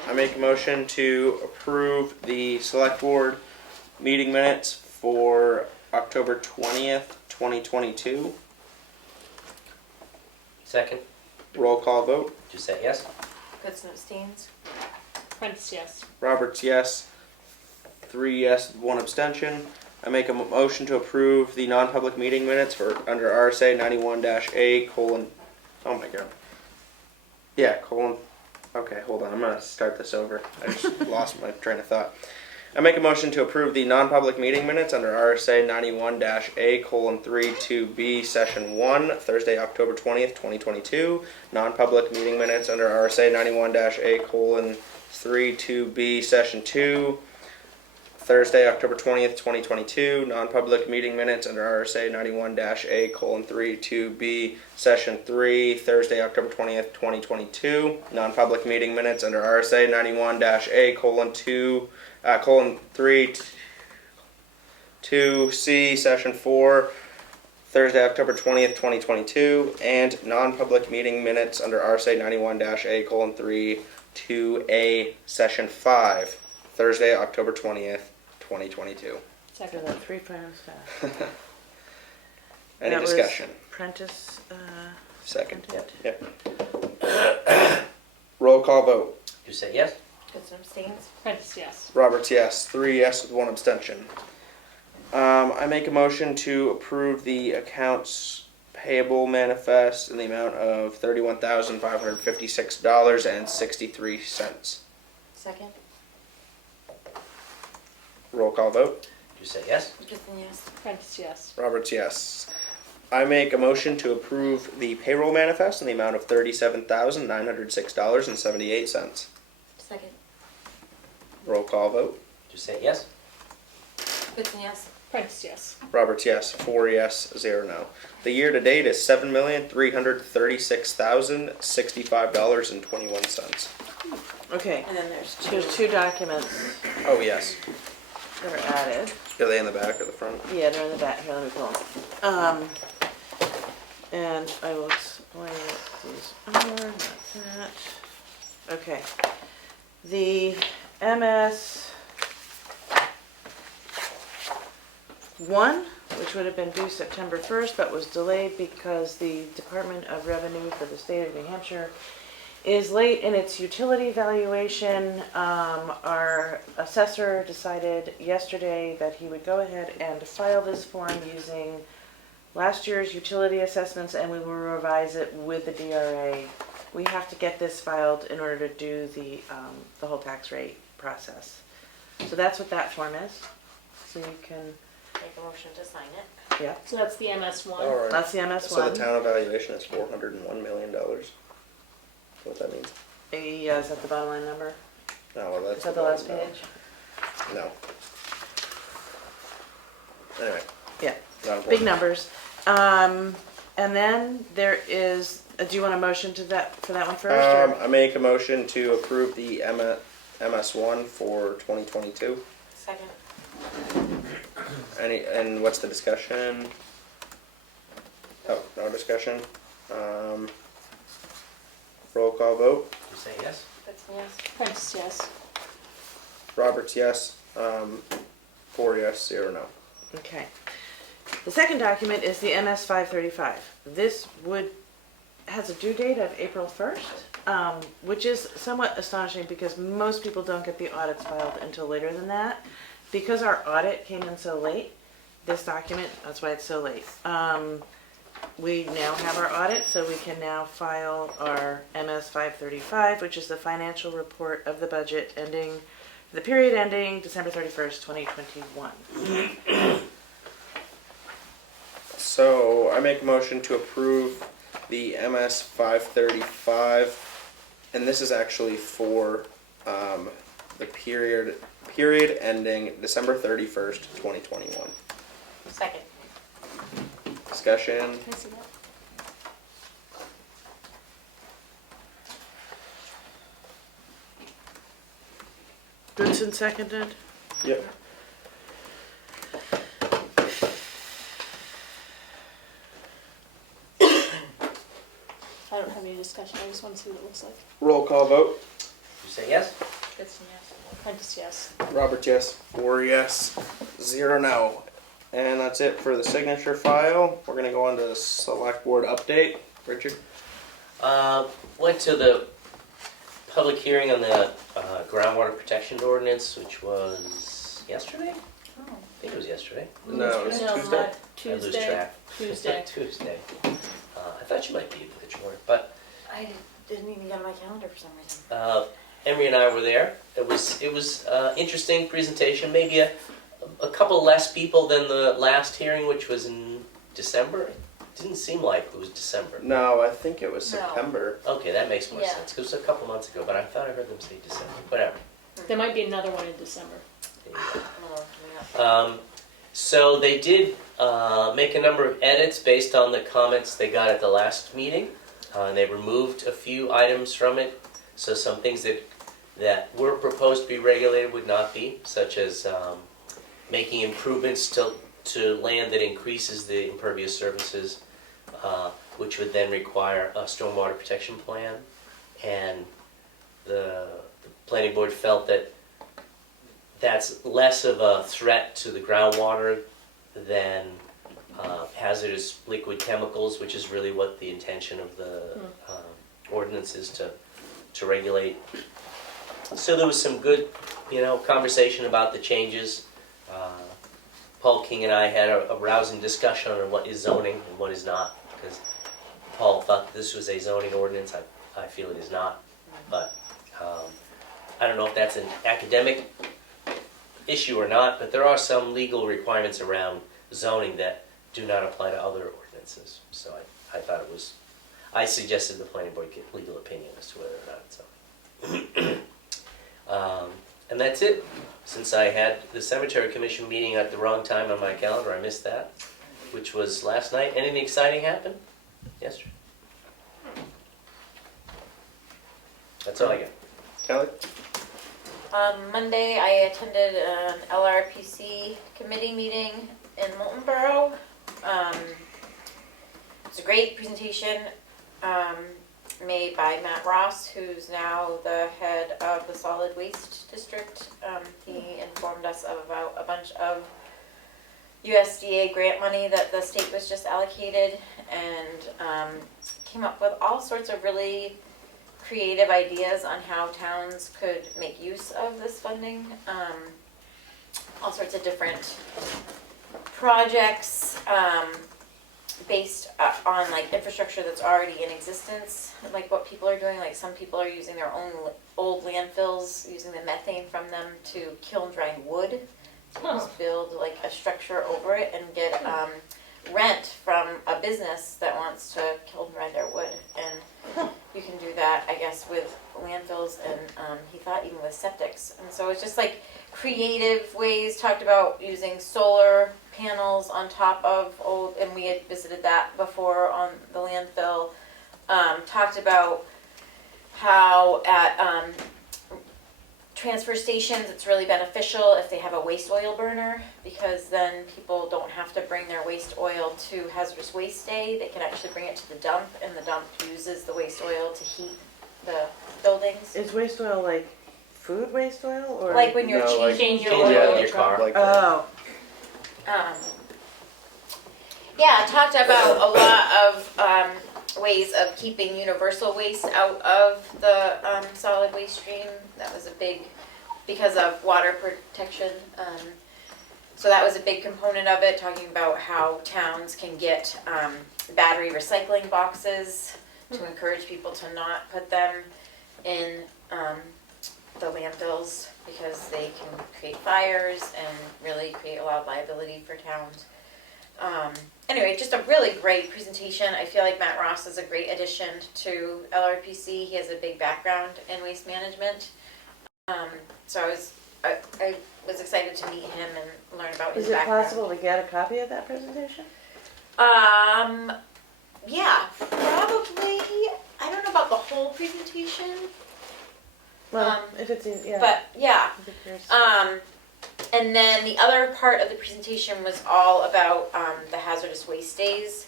I make a motion to approve the select board meeting minutes for October 20th, 2022. Second, Roll call vote. just say yes. Goodson abstains. Prentice, yes. Roberts, yes. 3 yes, 1 abstention. I make a motion to approve the non-public meeting minutes for under RSA 91-A : oh my god. Yeah, colon. Okay, hold on. I'm gonna start this over. I just lost my train of thought. I make a motion to approve the non-public meeting minutes under RSA 91-A : 3-2B session 1, Thursday, October 20th, 2022. Non-public meeting minutes under RSA 91-A : 3-2B session 2, Thursday, October 20th, 2022. Non-public meeting minutes under RSA 91-A : 3-2B session 3, Thursday, October 20th, 2022. Non-public meeting minutes under RSA 91-A : 3-2C session 4, Thursday, October 20th, 2022, and non-public meeting minutes under RSA 91-A : 3-2A session 5, Thursday, October 20th, 2022. So Second. that 3 finals fast. Any That was discussion? Prentice, Second. seconded. Yep. Roll call vote. Just say yes. Goodson abstains. Prentice, yes. Roberts, yes. 3 yes with 1 abstention. I make a motion to approve the accounts payable manifest in the amount of $31,556.63. Second. Roll call vote. You say yes? Goodson, yes. Prentice, yes. Roberts, yes. I make a motion to approve the payroll manifest in the amount of $37,906.78. Second. Roll call vote. You say yes? Goodson, yes. Prentice, yes. Roberts, yes. 4 yes, 0 no. The year to date is $7,336,065.21. Okay, And then there's there's 2 documents Oh, yes. that are added. Are they in the back or the front? Yeah, they're in the back. Here, let me pull them. And I will explain what these are, not that. Okay. The MS 1, which would have been due September 1st, but was delayed because the Department of Revenue for the state of New Hampshire is late in its utility valuation. Our assessor decided yesterday that he would go ahead and file this form using last year's utility assessments, and we will revise it with the DRA. We have to get this filed in order to do the whole tax rate process. So that's what that form is. So you can, make a motion to sign it. yeah, So that's the MS1. All right. that's the MS1. So the town evaluation is $401 million. What that means? Yeah, is that the bottom line number? No, well, that's Is that the last no. page? No. Anyway. Yeah. Not important. Big numbers. And then there is, do you want a motion to that, for that one first? Or? I make a motion to approve the MS1 for 2022. Second. And what's the discussion? Oh, no discussion. Roll call vote. You say yes? Goodson, yes. Prentice, yes. Roberts, yes. 4 yes, 0 no. Okay. The second document is the MS 535. This has a due date of April 1st, which is somewhat astonishing because most people don't get the audits filed until later than that. Because our audit came in so late, this document, that's why it's so late. We now have our audit, so we can now file our MS 535, which is the financial report of the budget the period ending December 31st, 2021. So I make a motion to approve the MS 535, and this is actually for the period ending December 31st, 2021. Second. Discussion. Can I see that? Goodson seconded. Yep. I don't have any discussion, I just want to see what it looks like. Roll call vote. You say yes? Goodson, yes. Prentice, yes. Roberts, yes. 4 yes, 0 no. And that's it for the signature file. We're gonna go on to the select board update. Richard? Went to the public hearing on the groundwater protection ordinance, which was yesterday? I think it was yesterday. No, it's No, Tuesday. not I lose Tuesday. track. Tuesday. Tuesday. I thought you might be, but you weren't. But I didn't even get on my calendar for some reason. Emery and I were there. It was interesting presentation. Maybe a couple less people than the last hearing, which was in December. It didn't seem like it was December. No, I think it was No. September. Okay, that makes more Yeah. sense. 'Cause it was a couple months ago, but I thought I heard them say December. Whatever. There might be another one in December. There you go. Oh, yeah. So they did make a number of edits based on the comments they got at the last meeting. They removed a few items from it, so some things that were proposed to be regulated would not be, such as making improvements to land that increases the impervious surfaces, which would then require a stormwater protection plan. And the planning board felt that that's less of a threat to the groundwater than hazardous liquid chemicals, which is really what the intention of the ordinance is to regulate. So there was some good, conversation about the changes. Paul King and I had a rousing discussion on what is zoning and what is not, because Paul thought this was a zoning ordinance. I feel it is not, but I don't know if that's an academic issue or not, but there are some legal requirements around zoning that do not apply to other ordinances. So I thought it was, I suggested the planning board get legal opinion as to whether or not it's zoning. And that's it. Since I had the cemetery commission meeting at the wrong time on my calendar, I missed that, which was last night. Anything exciting happen? Yesterday. That's all I got. Kelly? On Monday, I attended an LRPC committee meeting in Molten Borough. It's a great presentation made by Matt Ross, who's now the head of the Solid Waste District. He informed us about a bunch of USDA grant money that the state was just allocated, and came up with all sorts of really creative ideas on how towns could make use of this funding. All sorts of different projects based on like infrastructure that's already in existence, like what people are doing. Like some people are using their own old landfills, using the methane from them to kiln dry wood. To just build like a structure over it and get rent from a business that wants to kiln dry their wood. And you can do that, I guess, with landfills, and he thought even with septics. And so it's just like creative ways. Talked about using solar panels on top of old, and we had visited that before on the landfill. Talked about how at transfer stations it's really beneficial if they have a waste oil burner, because then people don't have to bring their waste oil to hazardous waste day. They can actually bring it to the dump, and the dump uses the waste oil to heat the buildings. Is waste oil like food waste oil or? Like when you're No, like changing your changing oil. your car. Like Oh, Yeah, talked about a lot of ways of keeping universal waste out of the solid waste stream. That was a big, because of water protection. So that was a big component of it, talking about how towns can get battery recycling boxes to encourage people to not put them in the landfills, because they can create fires and really create a lot of liability for towns. Anyway, just a really great presentation. I feel like Matt Ross is a great addition to LRPC. He has a big background in waste management. So I was excited to meet him and learn about his is it background. possible to get a copy of that presentation? Yeah, probably. I don't know about the whole presentation, Well, if it's in, yeah. but yeah. I'd be curious. And then the other part of the presentation was all about the hazardous waste days.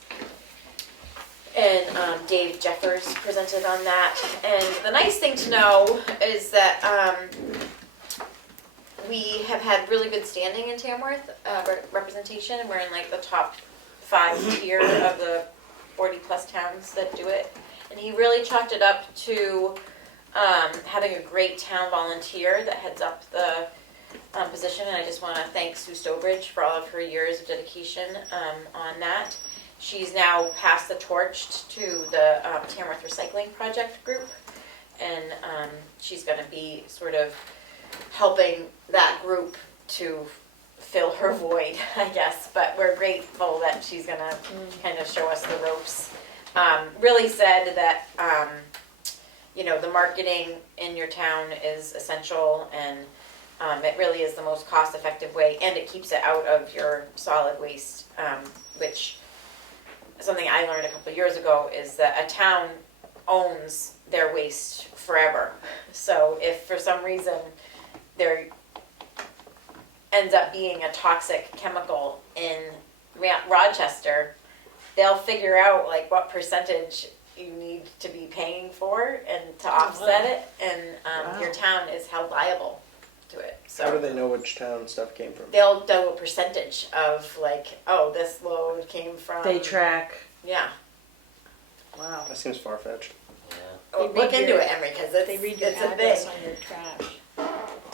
And Dave Jeffers presented on that. And the nice thing to know is that we have had really good standing in Tamworth representation. We're in like the top 5 tier of the 40 plus towns that do it. And he really chalked it up to having a great town volunteer that heads up the position, and I just want to thank Sue Stobridge for all of her years of dedication on that. She's now passed the torch to the Tamworth Recycling Project group, and she's going to be sort of helping that group to fill her void, I guess, but we're grateful that she's going to kind of show us the ropes. Really said that the marketing in your town is essential, and it really is the most cost-effective way, and it keeps it out of your solid waste, which something I learned a couple of years ago is that a town owns their waste forever. So if for some reason there ends up being a toxic chemical in Rochester, they'll figure out like what percentage you need to be paying for and to offset it, and your town is held liable to it. So how do they know which town stuff came from? they'll do a percentage of like, oh, this load came from. They track. Yeah. Wow. That seems far-fetched. Yeah. Oh, read look into your- it, Emery, because They read your it's a address thing. on your trash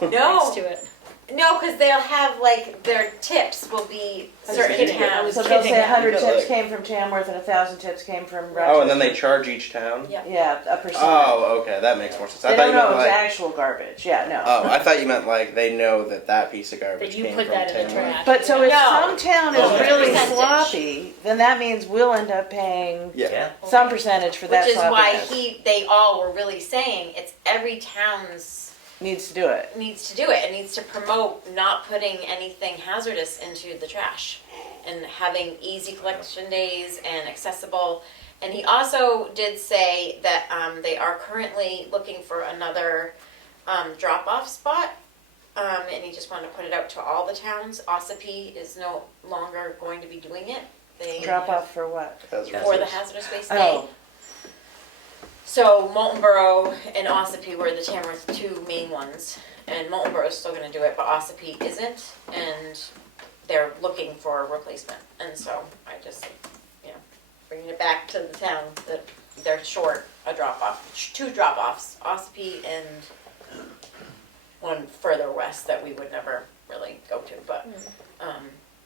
No, next to it. no, because they'll have like their tips will be I was certain kidding. I towns. was So they'll kidding. say 100 Yeah, tips like- came from Tamworth and 1,000 tips came from Rochester. Oh, and then they charge each town? Yeah. Yeah, a percent. Oh, okay, that makes more sense. I They thought don't you know meant it's like, actual garbage. Yeah, no. oh, I thought you meant like they know that that piece of garbage That you came put from that in the Tamworth. trash. But so if No. some town is Okay. really Percentage. sloppy, then that means we'll end up paying Yeah. some percentage for that Which is why sloppiness. they all were really saying it's every town's Needs to do it. needs to do it. It needs to promote not putting anything hazardous into the trash and having easy collection days and accessible. And he also did say that they are currently looking for another drop-off spot. And he just wanted to put it out to all the towns. Ossipee is no longer going to be doing it. They Drop off for what? That's for the right. hazardous waste day. Oh, So Moultonborough and Ossipee were the Tamworth two main ones, and Moultonborough is still going to do it, but Ossipee isn't, and they're looking for a replacement. And so I just, bringing it back to the town that they're short a drop off, two drop offs, Ossipee and one further west that we would never really go to. But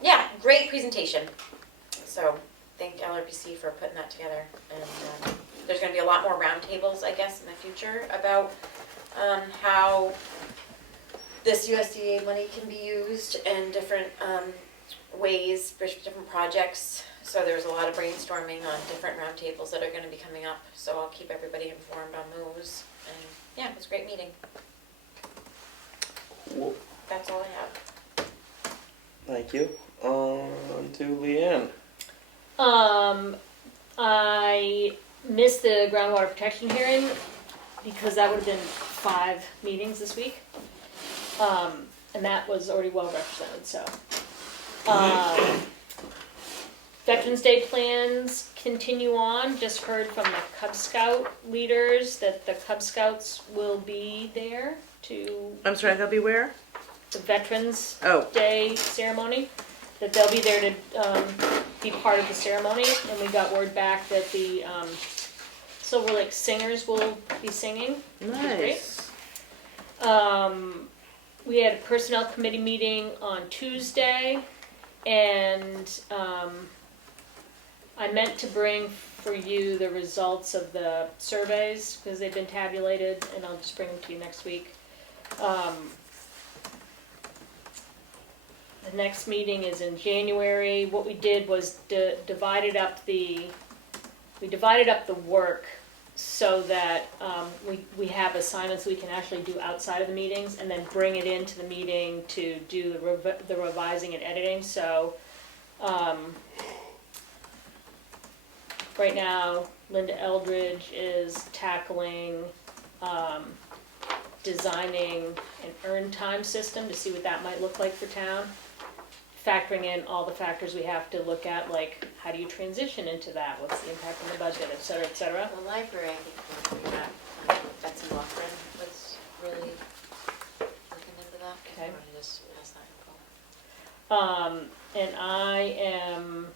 yeah, great presentation. So thank LRPC for putting that together, and there's going to be a lot more roundtables, I guess, in the future about how this USDA money can be used in different ways for different projects. So there's a lot of brainstorming on different roundtables that are going to be coming up. So I'll keep everybody informed on those. And yeah, it was a great meeting. Well, That's all I have. thank you. On to Leanne. I missed the groundwater protection hearing because that would have been 5 meetings this week. And that was already well represented, so. Veterans Day plans continue on. Just heard from the Cub Scout leaders that the Cub Scouts will be there to I'm sorry, they'll be where? the Veterans Oh, Day ceremony, that they'll be there to be part of the ceremony, and we got word back that the Silver Lake Singers will be singing. nice. We had a personnel committee meeting on Tuesday, and I meant to bring for you the results of the surveys, because they've been tabulated, and I'll just bring them to you next week. The next meeting is in January. What we did was divided up the work so that we have assignments we can actually do outside of the meetings, and then bring it into the meeting to do the revising and editing. So right now, Linda Eldridge is tackling designing an earned time system to see what that might look like for town, factoring in all the factors we have to look at, like how do you transition into that, what's the impact on the budget, et cetera, et cetera. The library, I think, we got Betsy Loughlin was really looking into that. Okay. I wanted to just pass that info. And I am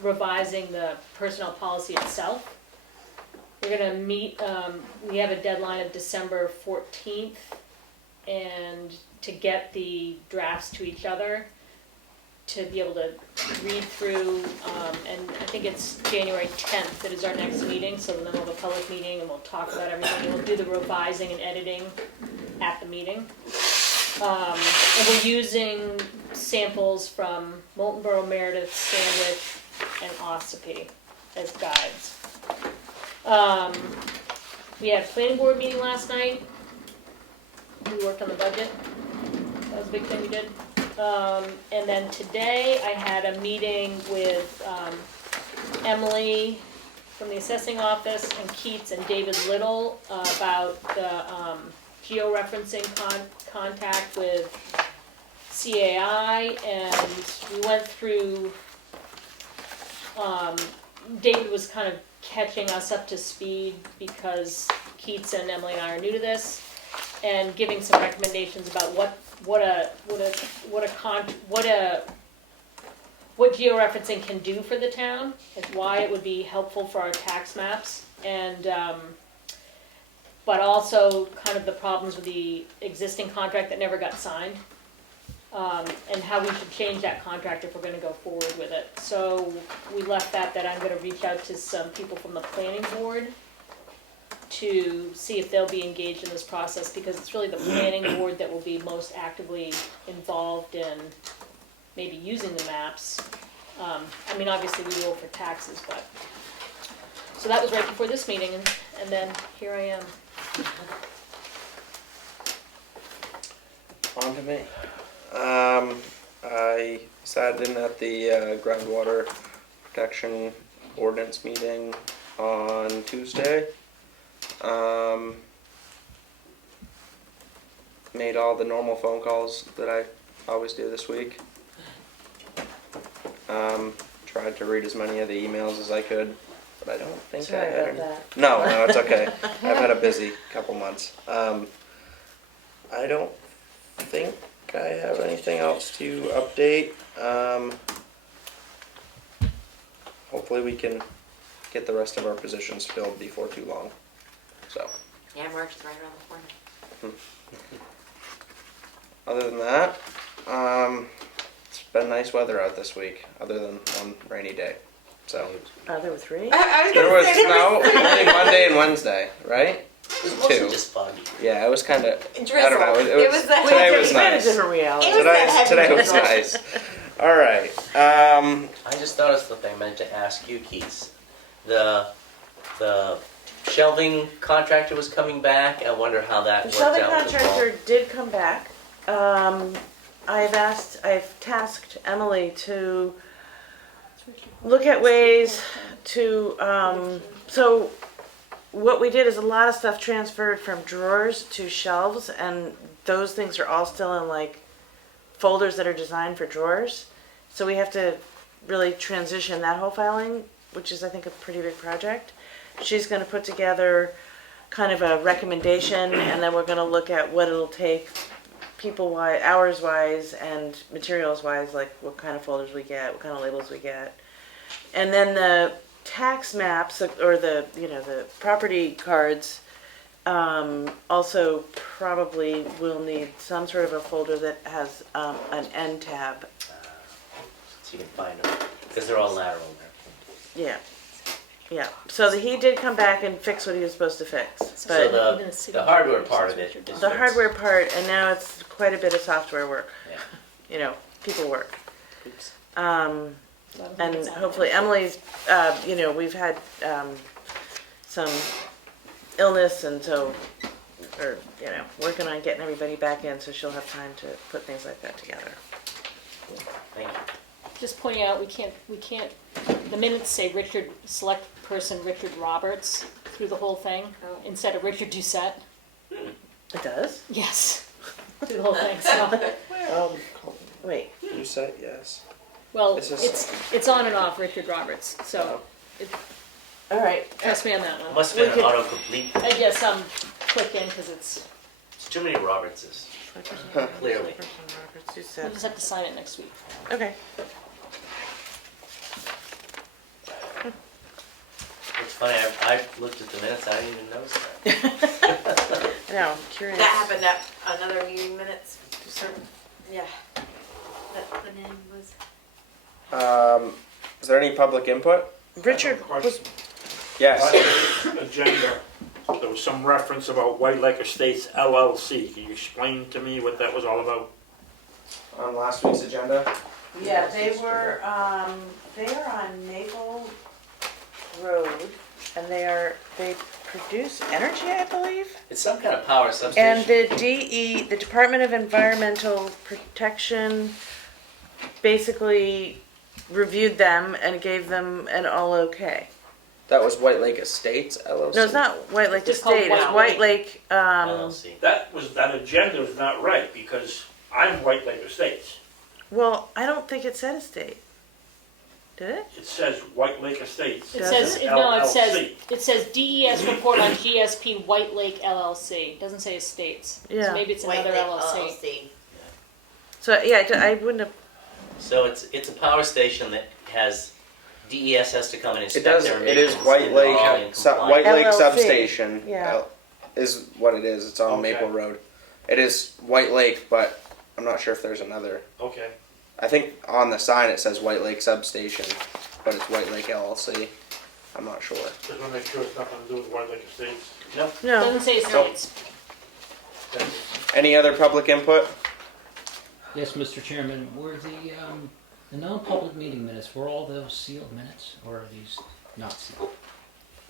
revising the personnel policy itself. We're gonna meet, we have a deadline of December 14th, and to get the drafts to each other, to be able to read through, and I think it's January 10th that is our next meeting, so then we'll have a public meeting and we'll talk about everything, and we'll do the revising and editing at the meeting. And we're using samples from Moultonborough, Meredith, Sandwich, and Ossipee as guides. We had a planning board meeting last night. We worked on the budget. That was a big thing we did. And then today I had a meeting with Emily from the assessing office and Keats and David Little about the georeferencing contact with CAI, and we went through, David was kind of catching us up to speed because Keats and Emily and I are new to this, and giving some recommendations about what georeferencing can do for the town, and why it would be helpful for our tax maps. and, but also kind of the problems with the existing contract that never got signed. And how we should change that contract if we're gonna go forward with it. So we left that I'm gonna reach out to some people from the planning board to see if they'll be engaged in this process, because it's really the planning board that will be most actively involved in maybe using the maps. I mean, obviously we will for taxes, but, so that was right before this meeting, and then here I am. On to me. I sat in at the groundwater protection ordinance meeting on Tuesday. Made all the normal phone calls that I always do this week. Tried to read as many of the emails as I could, but I don't think Sorry I had about any. that. No, it's okay. I've had a busy couple months. I don't think I have anything else to update. Hopefully we can get the rest of our positions filled before too long. So, Yeah, March is right around the corner. other than that, it's been nice weather out this week, other than one rainy day. So, There were 3? I was there gonna was say, snow only Monday and Wednesday, right? It was mostly Two. just foggy. Yeah, it was kind of. Drizzle. I don't know. It was the today heavy- was It's kind of nice. different reality. It was the heavy Today was drizzle. nice. All right. I just thought of something I meant to ask you, Keith. The shelving contractor was coming back. I wonder how that The worked shelving out with the ball. contractor did come back. I've tasked Emily to look at ways to, so what we did is a lot of stuff transferred from drawers to shelves, and those things are all still in like folders that are designed for drawers. So we have to really transition that whole filing, which is I think a pretty big project. She's gonna put together kind of a recommendation, and then we're gonna look at what it'll take people-wise, hours-wise, and materials-wise, like what kind of folders we get, what kind of labels we get. And then the tax maps, or the property cards, also probably will need some sort of a folder that has an end tab. So you can find them, because they're all lateral there. Yeah. Yeah. So he did come back and fix what he was supposed to fix. So But the hardware part of it is the fixed. hardware part, and now it's quite a bit of software work. Yeah. People work. Oops. And hopefully Emily's, we've had some illness, and so, working on getting everybody back in, so she'll have time to put things like that together. Thank you. Just pointing out, we can't, the minutes say select person Richard Roberts through the whole thing, instead of Richard Doucette. It does? Yes, through the whole thing, so, Wait. You said yes. well, This is- it's on and off Richard Roberts, so, All right. trust me on that one. Must have been We an could- autocomplete. I guess click in, because it's, It's too many Robertses. Clearly. Roberts, you we'll said. just have to sign it next week. Okay. It's funny, I looked at the minutes, I didn't even notice that. Now, I'm curious. That happened at another meeting minutes. Yeah. That the name was. Is there any public input? Richard was, Yes. Agenda, there was some reference about White Lake Estates LLC. Can you explain to me what that was all about? On last week's agenda. yeah, they are on Maple Road, and they produce energy, I believe. It's some kind of power substation. And the Department of Environmental Protection, basically reviewed them and gave them an all okay. That was White Lake Estates LLC. No, it's not White Lake Just called Estate, it's White White Lake. Lake, LLC. That agenda is not right, because I'm White Lake Estates. well, I don't think it said estate. Did it? It says White Lake Estates. It Does says, it? no, LLC. it says DES report on GSP White Lake LLC, it doesn't say estates. Yeah. So maybe it's White another Lake LLC. So, yeah, I wouldn't have, So it's a power station that has DES has to come and It inspect does, their it is emissions, White and they're all in Lake, compliance. White Lake LLC, Substation. yeah. Is what it is. It's on Okay. Maple Road. It is White Lake, but I'm not sure if there's another. Okay. I think on the sign it says White Lake Substation, but it's White Lake LLC. I'm not sure. Just wanna make sure it's nothing to do with White Lake Estates. No, Doesn't say estates. Thank you. Any other public input? Yes, Mr. Chairman, were the non-public meeting minutes, were all those sealed minutes, or are these not sealed?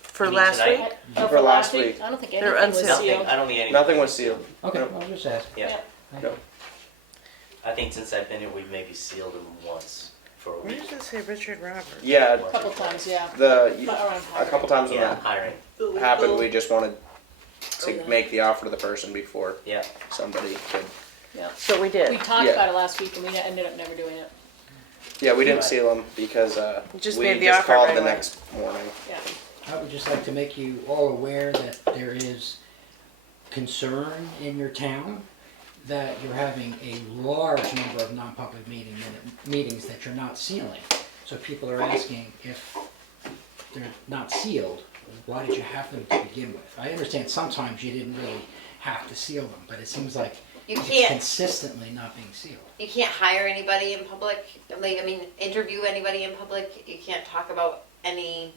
for You mean last tonight? week? Oh, For last week. I don't think They're anything was unsealed. sealed. I don't think anything. Nothing was sealed. Okay, No. I'll just ask. Yeah. Thank No. you. I think since I've been here, we've maybe sealed them once for a Where week. does it say Richard Roberts? Yeah, A couple times, yeah. the But around a couple times when Yeah, that hiring. happened, we just wanted to make the offer to the person before Yeah. somebody could. So we We did. talked Yeah. about it last week and we ended up never doing it. Yeah, we didn't Right. seal them because Just we made the just offer called right the away. next morning. I would just like to make you all aware that there is concern in your town that you're having a large number of non-public meetings that you're not sealing. So people are asking if they're not sealed, why did you have them to begin with? I understand sometimes you didn't really have to seal them, but it seems like You it's can't, consistently not being sealed. you can't hire anybody in public, like, I mean, interview anybody in public, you can't talk about any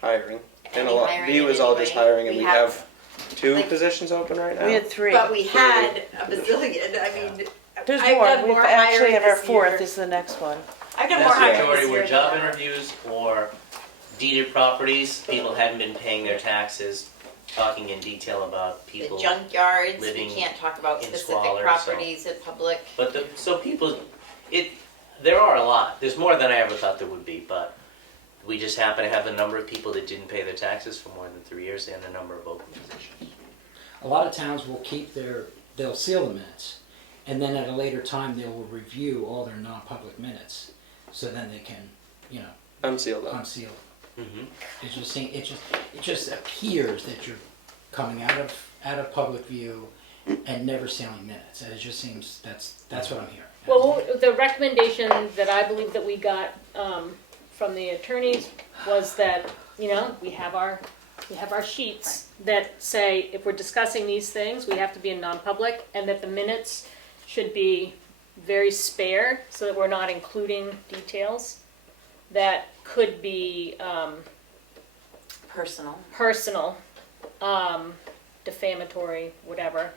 Hiring. And a Any lot. hiring V in was any all just way? hiring, and We we have- have two like- positions open right now. We had three. But we had a bazillion, I mean, There's I've more. done We more actually hiring have our this fourth year. is the next one. I've done more Vast hiring majority this were year job than ever. interviews or deeded properties. People hadn't been paying their taxes, talking in detail about The people. junkyards, we living can't talk about in specific squalor, so- properties in public. But so people, there are a lot. There's more than I ever thought there would be, but we just happen to have the number of people that didn't pay their taxes for more than 3 years and the number of open positions. A lot of towns will they'll seal the minutes, and then at a later time, they will review all their non-public minutes, so then they can, Unsealed them. unseal. Mm-hmm. It just appears that you're coming out of public view and never sealing minutes, and it just seems, that's what I'm hearing. Well, the recommendation that I believe that we got from the attorneys was that, we have our sheets that say if we're discussing these things, we have to be in non-public, and that the minutes should be very spare so that we're not including details that could be personal, defamatory, whatever.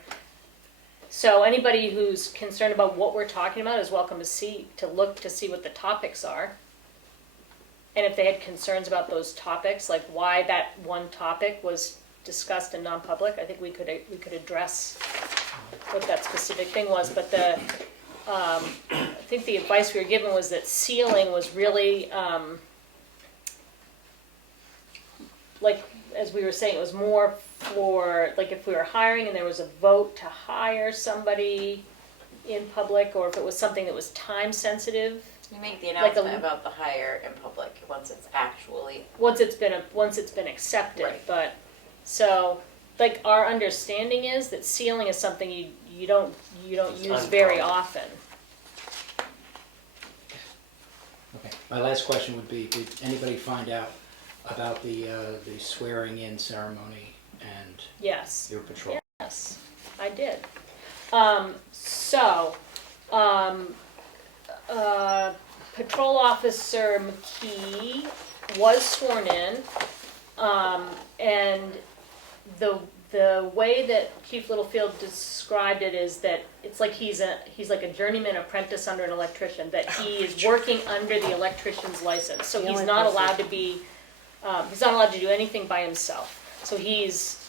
So anybody who's concerned about what we're talking about is welcome to look to see what the topics are. And if they had concerns about those topics, like why that one topic was discussed in non-public, I think we could address what that specific thing was. But I think the advice we were given was that sealing was really, like as we were saying, it was more for like if we were hiring and there was a vote to hire somebody in public, or if it was something that was time sensitive. You make the Like announcement about the hire in public once it's actually. Once it's been accepted, Right. but so like our understanding is that sealing is something you don't It's use very uncommon. often. Okay, my last question would be, did anybody find out about the swearing in ceremony and Yes. your patrol? Yes, I did. Patrol Officer McKee was sworn in, and the way that Chief Littlefield described it is that it's like he's like a journeyman apprentice under an electrician, that he is working under the electrician's license, so The he's only not person- allowed to be, he's not allowed to do anything by himself. So he's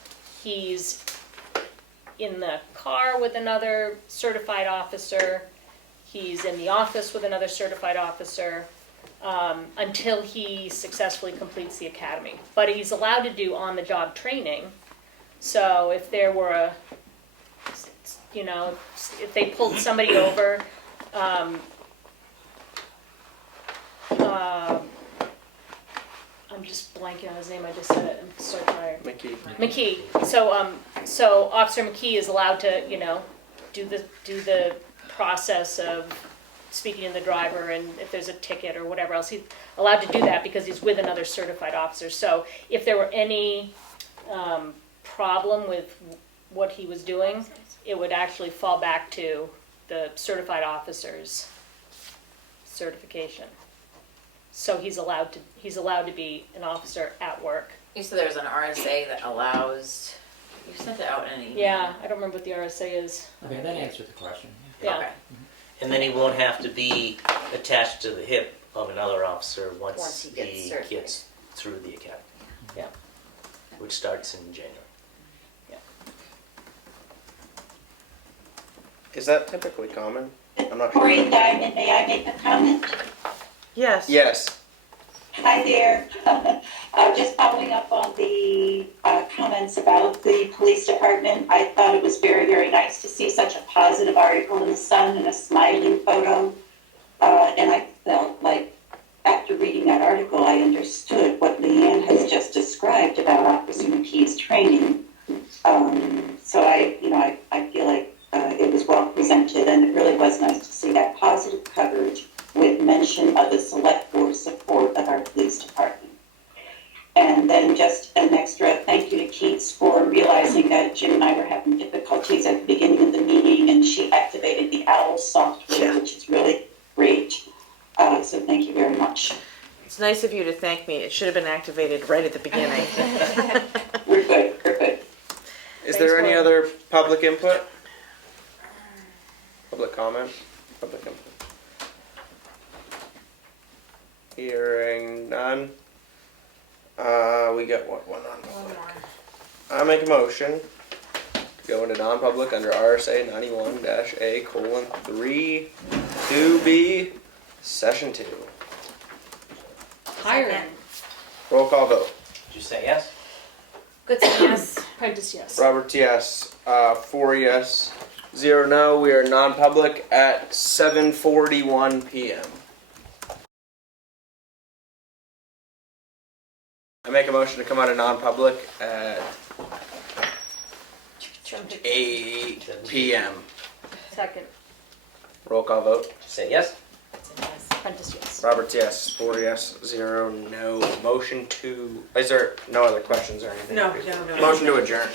in the car with another certified officer, he's in the office with another certified officer, until he successfully completes the academy. But he's allowed to do on-the-job training, so if there were if they pulled somebody over, I'm just blanking on his name, I just said it, I'm so tired. McKee. So Officer McKee is allowed to, do the process of speaking to the driver, and if there's a ticket or whatever else, he's allowed to do that because he's with another certified officer. So if there were any problem with what he was doing, it would actually fall back to the certified officer's certification. So he's allowed to be an officer at work. You said there's an RSA that allows, you sent it out in an email. Yeah, I don't remember what the RSA is. Okay, that answered the question. Yeah. Okay. And then he won't have to be attached to the hip of another officer once Once he gets he certified. gets through the academy. Yeah. Which starts in January. Is that typically common? I'm not sure. Maureen Diamond, may I make a comment? Yes. Yes. Hi there. Just following up on the comments about the police department. I thought it was very, very nice to see such a positive article in the Sun and a smiling photo. And I felt like after reading that article, I understood what Leanne has just described about Officer McKee's training. So I feel like it was well presented, and it really was nice to see that positive coverage with mention of the select board support of our police department. And then just an extra thank you to Keats for realizing that Jim and I were having difficulties at the beginning of the meeting, and she activated the OWL software, which is really great. So thank you very much. It's nice of you to thank me. It should have been activated right at the beginning. We're good, we're good. Is there any other public input? Public comment? Public input? Hearing none. We got one non-public. I make a motion to go into non-public under RSA 91-A:3 2B, Session 2. Hiring. Roll call vote. Did you say yes? Good, so yes. Prentice, yes. Roberts, yes. 4 yes. 0 no. We are non-public at 7:41 p.m. I make a motion to come out of non-public at 8 p.m. Second. Roll call vote. Did you say yes? Prentice, yes. Roberts, yes. 4 yes. 0 no. Motion to. Is there no other questions or anything? No. Motion to adjourn.